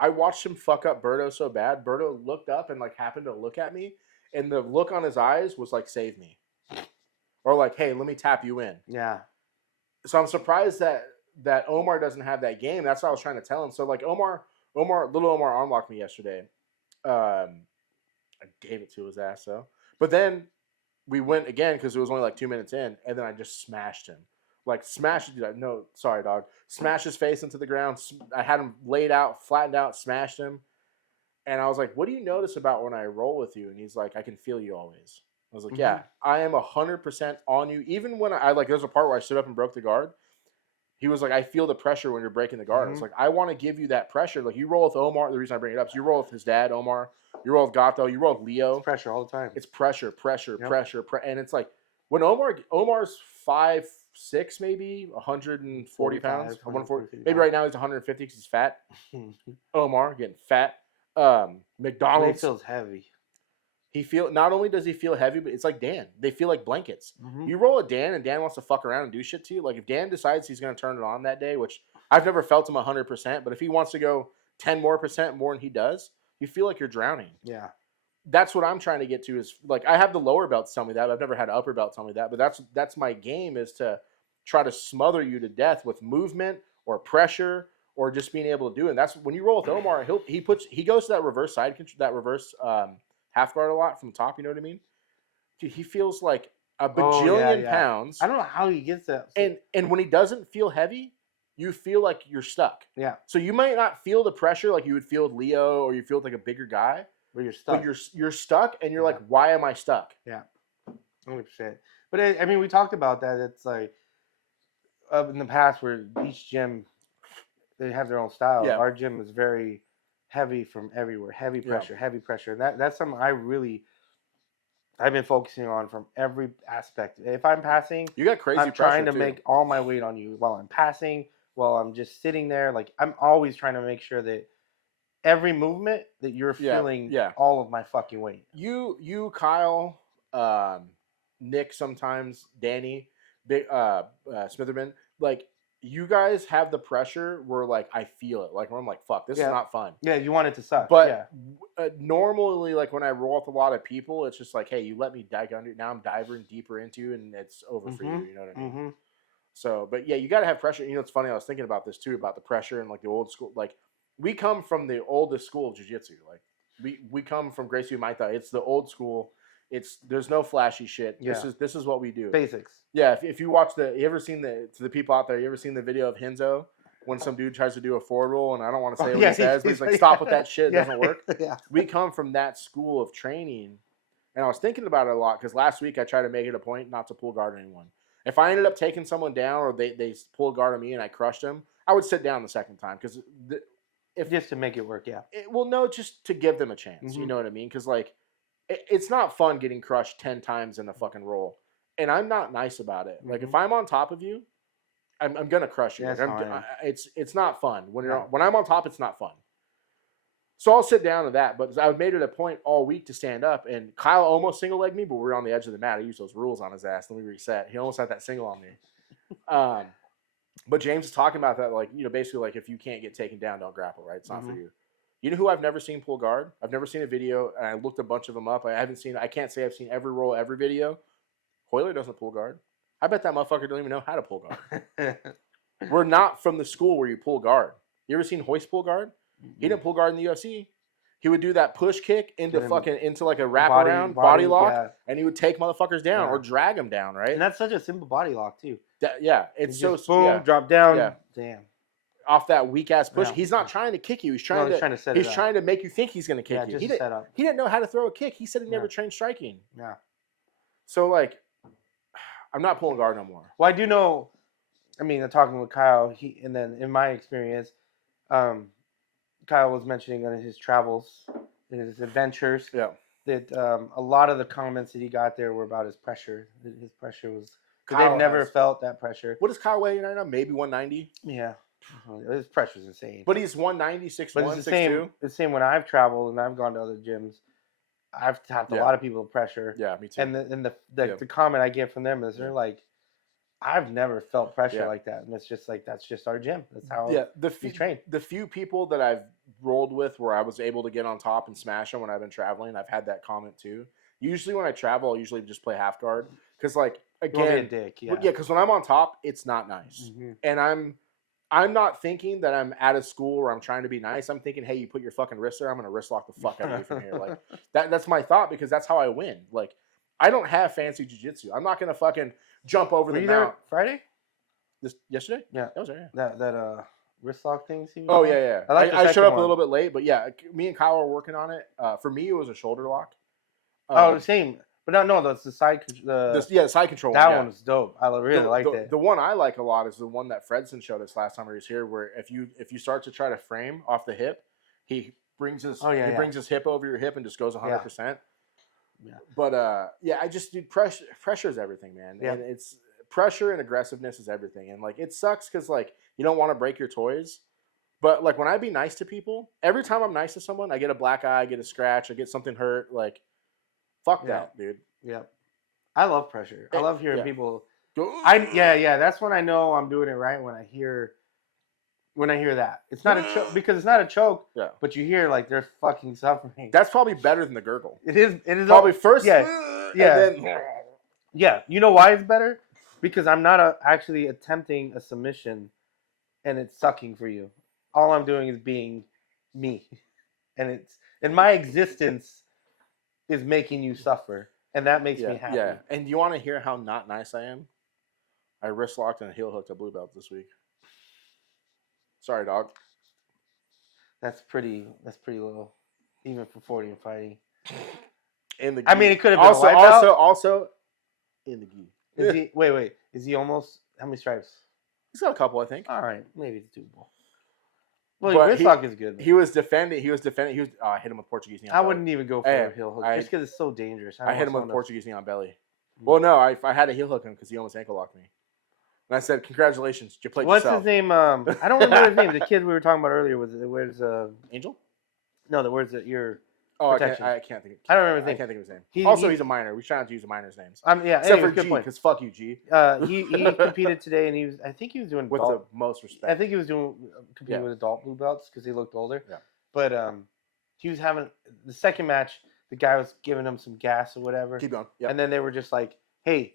I watched him fuck up Berto so bad. Berto looked up and like happened to look at me, and the look on his eyes was like, "Save me," or like, "Hey, let me tap you in." Yeah. So I'm surprised that Omar doesn't have that game. That's what I was trying to tell him. So like little Omar unlocked me yesterday. I gave it to his ass though. But then we went again because it was only like 2 minutes in, and then I just smashed him. Like smashed, no, sorry, dog. Smashed his face into the ground. I had him laid out, flattened out, smashed him. And I was like, what do you notice about when I roll with you? And he's like, I can feel you always. I was like, yeah, I am 100% on you. Even when I like, there's a part where I stood up and broke the guard. He was like, I feel the pressure when you're breaking the guard. I was like, I want to give you that pressure. Like you roll with Omar. The reason I bring it up is you roll with his dad, Omar. You roll with Gato. You roll with Leo. It's pressure all the time. It's pressure. And it's like when Omar's 5'6", maybe 140 pounds, 140. Maybe right now he's 150 because he's fat. Omar getting fat. McDonald's he feels heavy. Not only does he feel heavy, but it's like Dan. They feel like blankets. You roll a Dan, and Dan wants to fuck around and do shit to you. Like if Dan decides he's going to turn it on that day, which I've never felt him 100%, but if he wants to go 10% more than he does, you feel like you're drowning. Yeah. That's what I'm trying to get to is like I have the lower belts tell me that. I've never had an upper belt tell me that, but that's my game is to try to smother you to death with movement or pressure or just being able to do it. And that's when you roll with Omar, he goes to that reverse side control, that reverse half guard a lot from the top, you know what I mean? Dude, he feels like a bajillion pounds. I don't know how he gets that. And when he doesn't feel heavy, you feel like you're stuck. Yeah. So you might not feel the pressure like you would feel with Leo or you feel with like a bigger guy. But you're stuck. But you're stuck, and you're like, why am I stuck? Yeah, 100%. But I mean, we talked about that. It's like in the past where each gym they have their own style. Yeah. Our gym is very heavy from everywhere, heavy pressure, and that's something I've been focusing on from every aspect. If I'm passing, You got crazy I'm trying to too. make all my weight on you while I'm passing, while I'm just sitting there. Like I'm always trying to make sure that every movement that you're feeling all of my fucking weight. You, Kyle, Nick, sometimes Danny, big Smitherman, like you guys have the pressure where like I feel it, like where I'm like, fuck, this is not fun. Yeah, you want it to suck. But normally, like when I roll with a lot of people, it's just like, hey, you let me dive under. Now I'm diving deeper into, and it's over for you. You know what I mean? Mm-hmm. So, but yeah, you got to have pressure. You know, it's funny. I was thinking about this too, about the pressure and like the old school. Like we come from the oldest school of jiu-jitsu. Like we come from Gracie Muay Thai. It's the old school. There's no flashy shit. Yeah. This is what we do. Basics. Yeah. If you watch you ever seen to the people out there, you ever seen the video of Hinzo when some dude tries to do a forward roll, and I don't want to say what he says, but he's like, stop with that shit. It doesn't work. Yeah. We come from that school of training. And I was thinking about it a lot because last week I tried to make it a point not to pull guard anyone. If I ended up taking someone down or they pulled guard on me and I crushed them, I would sit down the second time because just to make it work, just to give them a chance. You know what I mean? Because like it's not fun getting crushed 10 times in a fucking roll, and I'm not nice about it. Like if I'm on top of you, I'm gonna crush you. Like, it's not fun when I'm on top. It's not fun. So I'll sit down to that, but I made it a point all week to stand up, and Kyle almost single-legged me, but we were on the edge of the mat. I used those rules on his ass, then we reset. He almost had that single on me. But James is talking about that, like, you know, basically like if you can't get taken down, don't grapple, right? It's not for you. You know who I've never seen pull guard? I've never seen a video, and I looked a bunch of them up. I can't say I've seen every roll, every video. Hoyler doesn't pull guard. I bet that motherfucker don't even know how to pull guard. We're not from the school where you pull guard. You ever seen Hoist pull guard? He didn't pull guard in the UFC. He would do that push kick into like a wraparound body lock, and he would take motherfuckers down or drag them down, right? And that's such a simple body lock too. It's so boom, drop down, damn. Off that weak ass push. He's not trying to kick you. He's trying to make you think he's going to kick you. He didn't know how to throw a kick. He said he never trained striking. Yeah. So like, I'm not pulling guard no more. Well, I do know. I mean, talking with Kyle, and then in my experience, Kyle was mentioning on his travels, in his adventures, that a lot of the comments that he got there were about his pressure. His pressure was because they've never felt that pressure. What does Kyle weigh right now? Maybe 190. Yeah, his pressure's insane. But he's 190, 6'1", but it's the same. The same when I've traveled and I've gone to other gyms. I've tapped a lot of people with pressure. Yeah, me too. And the comment I get from them is they're like, I've never felt pressure like that, and it's just like that's just our gym. That's how we train. The few people that I've rolled with where I was able to get on top and smash them when I've been traveling, I've had that comment too. Usually when I travel, I usually just play half guard because, like, again, because when I'm on top, it's not nice, and I'm not thinking that I'm at a school where I'm trying to be nice. I'm thinking, hey, you put your fucking wrist there, I'm gonna wrist lock the fuck out of you from here. Like that's my thought because that's how I win. Like I don't have fancy jiu-jitsu. I'm not gonna fucking jump over the mount. Friday? Yesterday? Yeah. That was right. That wrist lock thing? Yeah. I showed up a little bit late, but yeah, me and Kyle are working on it. For me, it was a shoulder lock. The same. But no, that's the side. The side control. That one was dope. I really liked it. The one I like a lot is the one that Fredson showed us last time he was here, where if you start to try to frame off the hip, he brings his brings his hip over your hip and just goes 100%. Yeah. But I just do pressure is everything, man. Yeah. And it's pressure and aggressiveness is everything. And like it sucks because like you don't want to break your toys. But like when I be nice to people, every time I'm nice to someone, I get a black eye, I get a scratch, I get something hurt. Like fuck that, dude. Yeah. I love pressure. I love hearing people that's when I know I'm doing it right when I hear that. It's not a choke because it's not a choke. Yeah. But you hear like they're fucking suffering. That's probably better than the gurgle. It is probably first. Yeah. And then, yeah. You know why it's better? Because I'm not actually attempting a submission, and it's sucking for you. All I'm doing is being me, and my existence is making you suffer, and that makes me happy. Yeah. And you want to hear how not nice I am? I wrist locked and heel hooked a blue belt this week. Sorry, dog. That's pretty low, even for 40 and fighting. In the gi. I mean, it could have been also in the gi. Is he? Wait. Is he almost? How many stripes? He's got a couple, I think. All right, maybe it's doable. Well, But Windsock is good. Man. He was defending. I hit him with Portuguese knee on I belly. wouldn't even go for a heel hook just because it's so dangerous. I hit him with Portuguese knee on belly. Well, no, I had to heel hook him because he almost ankle locked me. And I said, "Congratulations, you played What's yourself." his name? I don't remember his name. The kid we were talking about earlier where's Angel? No, where's the ear? Oh, protection. I can't think. I don't remember his name. I can't think of his name. He's a minor. We try not to use the minors' names. Yeah, except anyway, for G, because fuck you, G. He competed today, and I think he was doing with the most respect. I think he was competing with adult blue belts because he looked older. Yeah. But he was having the second match. The guy was giving him some gas or whatever. Keep going. Yep. And then they were just like, "Hey,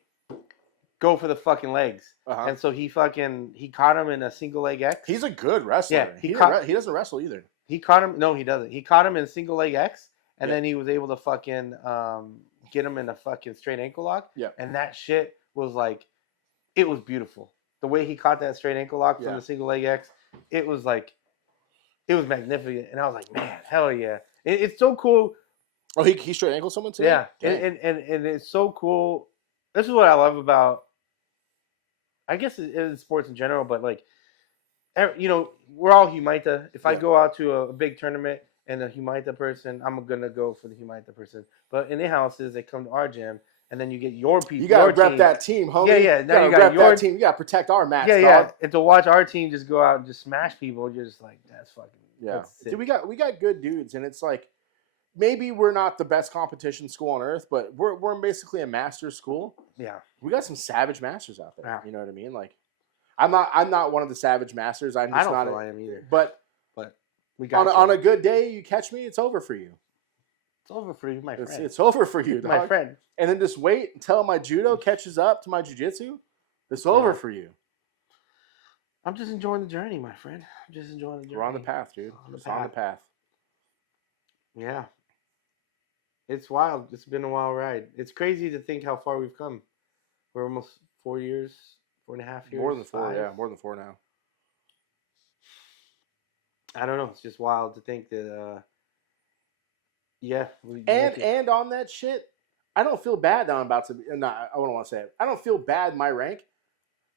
go for the fucking legs." Uh-huh. And so he caught him in a single leg X. He's a good wrestler. Yeah, he doesn't wrestle either. He caught him. No, he doesn't. He caught him in single leg X, and then he was able to fucking get him in a fucking straight ankle lock. Yeah. And that shit was like, it was beautiful. The way he caught that straight ankle lock from the single leg X, it was magnificent. And I was like, man, hell yeah. It's so cool. Oh, he straight ankled someone today? Yeah. And it's so cool. This is what I love about, I guess it is sports in general, but like, you know, we're all Humaita. If I go out to a big tournament and a Humaita person, I'm going to go for the Humaita person. But in the houses, they come to our gym, and then you get your people. You got to rep that team, homie. Yeah. Now you got to rep that team. You got to protect our match, dog. Yeah. And to watch our team just go out and just smash people, you're just like, that's fucking that's sick. Dude, we got good dudes, and it's like, maybe we're not the best competition school on earth, but we're basically a master's school. Yeah. We got some savage masters out there. Yeah. You know what I mean? Like, I'm not one of the savage masters. I don't feel I am either. But we got on a good day, you catch me, it's over for you. It's over for you, my friend. It's over for you, dog. My friend. And then just wait until my judo catches up to my jiu-jitsu. It's over for you. I'm just enjoying the journey, my friend. I'm just enjoying the journey. We're on the path, dude. On the path. Yeah. It's wild. It's been a wild ride. It's crazy to think how far we've come. We're almost 4 years, 4.5 years. More than 4, 5. yeah. More than 4 now. I don't know. It's just wild to think that, And on that shit, I don't feel bad that I'm about to be, no, I don't want to say it. I don't feel bad my rank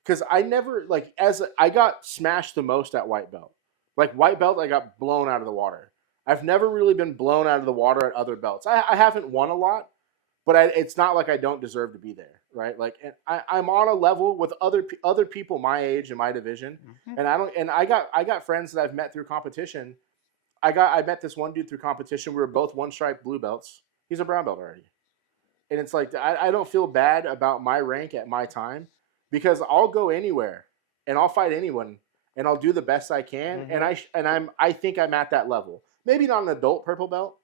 because I never, like, I got smashed the most at white belt. Like, white belt, I got blown out of the water. I've never really been blown out of the water at other belts. I haven't won a lot, but it's not like I don't deserve to be there, right? Like, and I'm on a level with other people my age in my division, and I got friends that I've met through competition. I met this one dude through competition. We were both one stripe blue belts. He's a brown belt already, and it's like I don't feel bad about my rank at my time because I'll go anywhere and I'll fight anyone and I'll do the best I can, and I think I'm at that level. Maybe not an adult purple belt.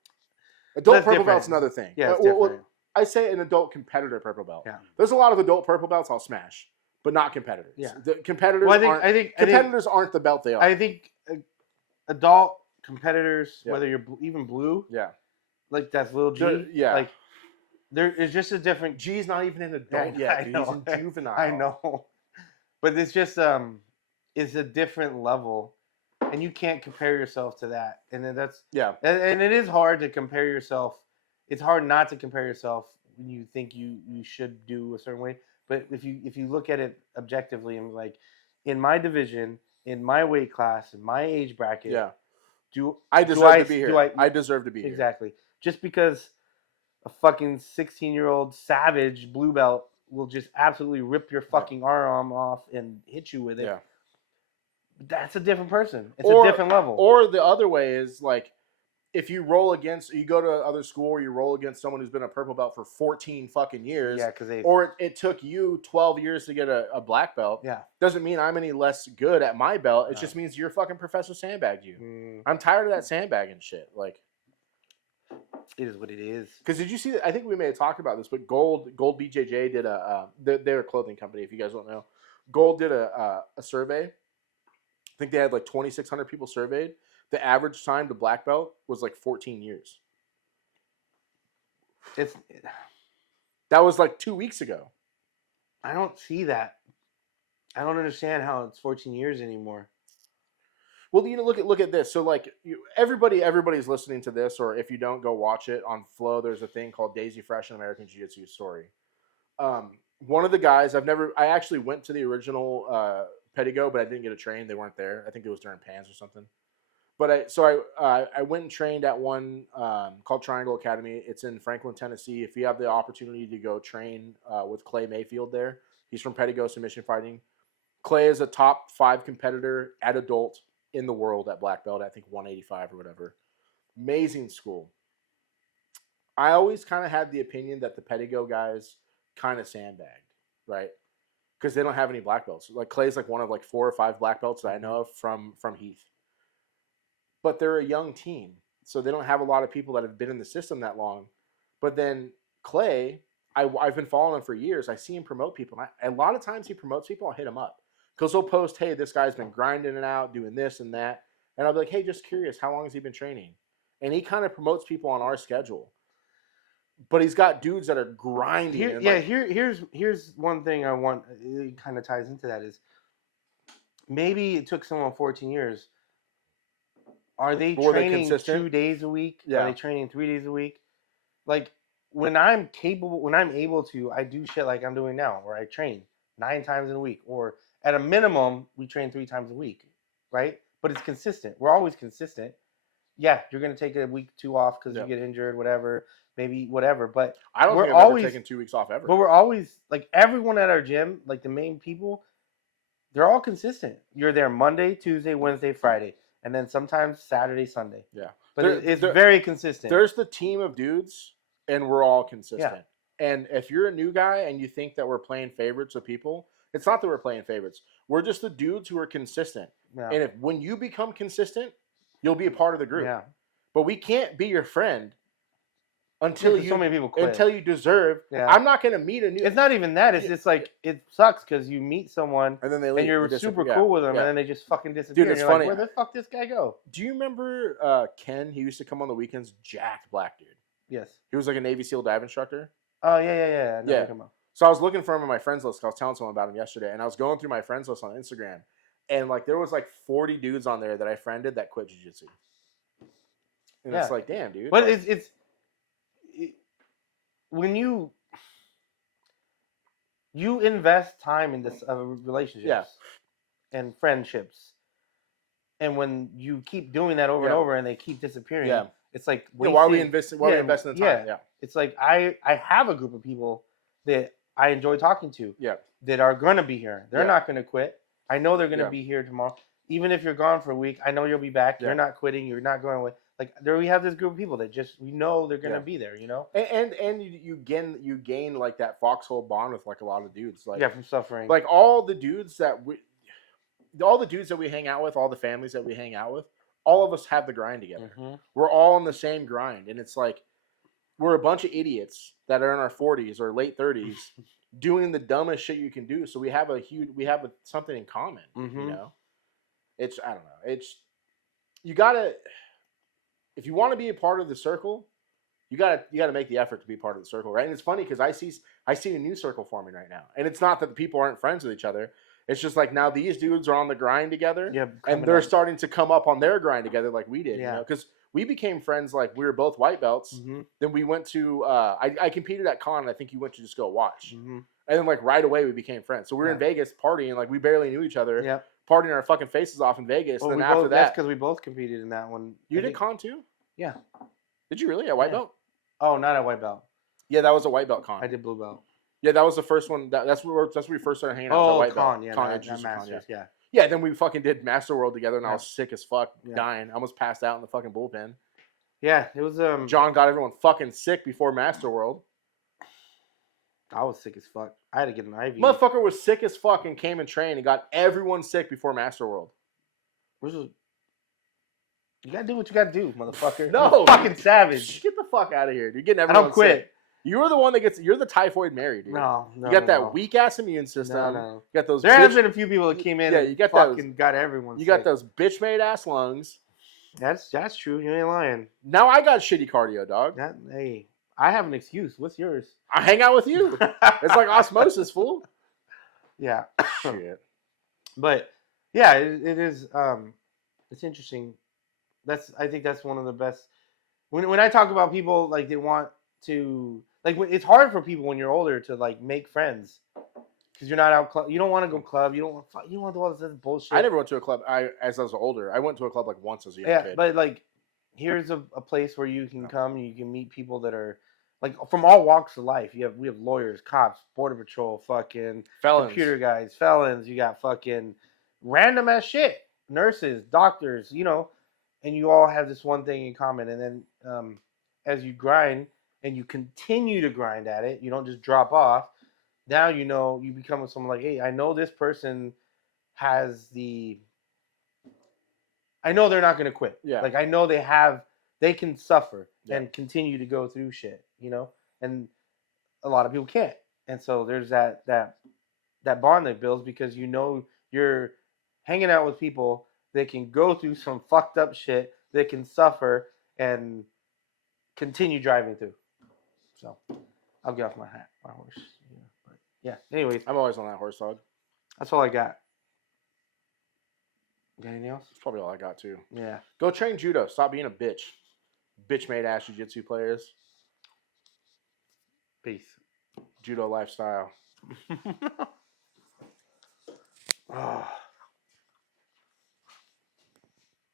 Adult purple belt's another thing. Yeah, it's different. I say an adult competitor purple belt. Yeah. There's a lot of adult purple belts I'll smash, but not competitors. Yeah. The competitors competitors aren't the belt they are. I think adult competitors, whether you're even blue, like that's little G, like there is just a different. G's not even an adult yet. He's in juvenile. I know, but it's just it's a different level. And you can't compare yourself to that. And then and it is hard to compare yourself. It's hard not to compare yourself when you think you should do a certain way. But if you look at it objectively and like in my division, in my weight class, in my age bracket, I deserve to be here. I deserve to be here. Exactly. Just because a fucking 16-year-old savage blue belt will just absolutely rip your fucking arm off and hit you with it. Yeah. That's a different person. It's a different level. Or the other way is like if you go to other school or you roll against someone who's been a purple belt for 14 fucking years. Yeah, because or it took you 12 years to get a black belt. Yeah. Doesn't mean I'm any less good at my belt. It just means your fucking professor sandbagged you. I'm tired of that sandbagging shit. Like it is what it is. Because did you see that? I think we may have talked about this, but Gold BJJ did they're a clothing company, if you guys don't know. Gold did a survey. I think they had like 2,600 people surveyed. The average time to black belt was like 14 years. That was like 2 weeks ago. I don't see that. I don't understand how it's 14 years anymore. Well, you know, look at this. So like everybody's listening to this, or if you don't, go watch it on Flow. There's a thing called Daisy Fresh, an American Jiu-Jitsu story. One of the guys I actually went to the original Pedigo, but I didn't get to train. They weren't there. I think it was during Pans or something. But I went and trained at one called Triangle Academy. It's in Franklin, Tennessee. If you have the opportunity to go train with Clay Mayfield there, he's from Pedigo Submission Fighting. Clay is a top 5 competitor at adult in the world at black belt, I think 185 or whatever. Amazing school. I always kind of had the opinion that the Pedigo guys kind of sandbagged, right? Because they don't have any black belts. Like Clay's like one of like 4 or 5 black belts that I know of from Heath. But they're a young team, so they don't have a lot of people that have been in the system that long. But then Clay, I've been following him for years. I see him promote people. And a lot of times he promotes people, I'll hit him up. Because he'll post, hey, this guy's been grinding it out, doing this and that. And I'll be like, hey, just curious, how long has he been training? And he kind of promotes people on our schedule. But he's got dudes that are grinding. Here's one thing I want, it kind of ties into that is, maybe it took someone 14 years. Are they training 2 days a week? Yeah. Are they training 3 days a week? Like, when I'm able to, I do shit like I'm doing now, where I train 9 times in a week. Or at a minimum, we train 3 times a week, right? But it's consistent. We're always consistent. Yeah, you're going to take a week, 2 off because you get injured, whatever, maybe whatever. But I don't think I've ever taken 2 weeks off ever. But we're always, like, everyone at our gym, like the main people, they're all consistent. You're there Monday, Tuesday, Wednesday, Friday. And then sometimes Saturday, Sunday. Yeah. But it's very consistent. There's the team of dudes, and we're all consistent. Yeah. And if you're a new guy and you think that we're playing favorites with people, it's not that we're playing favorites. We're just the dudes who are consistent. Yeah. And when you become consistent, you'll be a part of the group. Yeah. But we can't be your friend until so many people quit. Until you deserve. Yeah. I'm not going to meet a new. It's not even that. It's just like it sucks because you meet someone and then they leave, and you're super cool with them, and then they just fucking disappear. Dude, it's and you're funny. Like, where the fuck this guy go? Do you remember Ken? He used to come on the weekends. Jacked black dude. Yes. He was like a Navy SEAL dive instructor. Oh yeah. Yeah. So I was looking for him on my friends list. I was telling someone about him yesterday, and I was going through my friends list on Instagram, and like there was like 40 dudes on there that I friended that quit jiu-jitsu. And it's like, damn, dude. But like, it's when you invest time in this relationships and friendships, and when you keep doing that over and over, and they keep disappearing, it's like why are we investing the time? Yeah, it's like I have a group of people that I enjoy talking to. Yeah, that are going to be here. They're not going to quit. I know they're going to be here tomorrow. Even if you're gone for a week, I know you'll be back. You're not quitting. You're not going away. Like there, we have this group of people that just we know they're gonna be there, you know. And you gain like that foxhole bond with like a lot of dudes, like from suffering. Like all the dudes that we hang out with, all the families that we hang out with, all of us have the grind together. Mm-hmm. We're all on the same grind, and it's like we're a bunch of idiots that are in our 40s or late 30s doing the dumbest shit you can do. So we have something in common, you know. I don't know. You gotta. If you want to be a part of the circle, you gotta make the effort to be part of the circle, right? And it's funny because I see a new circle forming right now, and it's not that the people aren't friends with each other. It's just like now these dudes are on the grind together, and they're starting to come up on their grind together like we did, you know? Because we became friends like we were both white belts. Mm-hmm. Then we went to I competed at Con, and I think you went to just go watch, and then like right away we became friends. So we were in Vegas partying, like we barely knew each other. Yeah. Partying our fucking faces off in Vegas. Well, and then after that's because we both competed in that one. You did Con too? Yeah. Did you really? At white belt? Oh, not at white belt. Yeah, that was a white belt Con. I did blue belt. Yeah, that was the first one. That's where we first started hanging out. Oh, white Con, belt. Yeah, Con, not Masters, yeah. Yeah, then we fucking did Master World together, and I was sick as fuck, dying. I almost passed out in the fucking bullpen. Yeah, it was. John got everyone fucking sick before Master World. I was sick as fuck. I had to get an IV. Motherfucker was sick as fuck and came and trained and got everyone sick before Master World. You gotta do what you gotta do, motherfucker. No, you're fucking savage. Get the fuck out of here. You're getting everyone I don't quit. Sick. You're the one that you're the typhoid Mary, dude. No. You got that weak ass immune system. No. You got those. There has been a few people that came in. You got got everyone. You got those bitch made ass lungs. That's true. You ain't lying. Now I got shitty cardio, dog. Hey, I have an excuse. What's yours? I hang out with you. It's like osmosis, fool. Yeah. Shit. But yeah, it is. It's interesting. I think that's one of the best. When I talk about people like they want to it's hard for people when you're older to like make friends because you're not out club. You don't want to go club. You don't want to do all this bullshit. I never went to a club. As I was older, I went to a club like once as a young kid. But like, here's a place where you can come and you can meet people that are like from all walks of life. We have lawyers, cops, border patrol, fucking Felons. computer guys, felons. You got fucking random ass shit, nurses, doctors. And you all have this one thing in common. And then as you grind and you continue to grind at it, you don't just drop off. Now you become with someone like, hey, I know this person has I know they're not going to quit. Yeah. Like, I know they can suffer and continue to go through shit, and a lot of people can't. And so there's that bond that builds because you're hanging out with people that can go through some fucked up shit, that can suffer and continue driving through. So I'll get off my horse. But yeah. Anyways, I'm always on that horse dog. that's all I got. Got anything else? That's probably all I got too. Yeah. Go train judo. Stop being a bitch. Bitch made ass jiu-jitsu players. Peace. Judo lifestyle. Oh.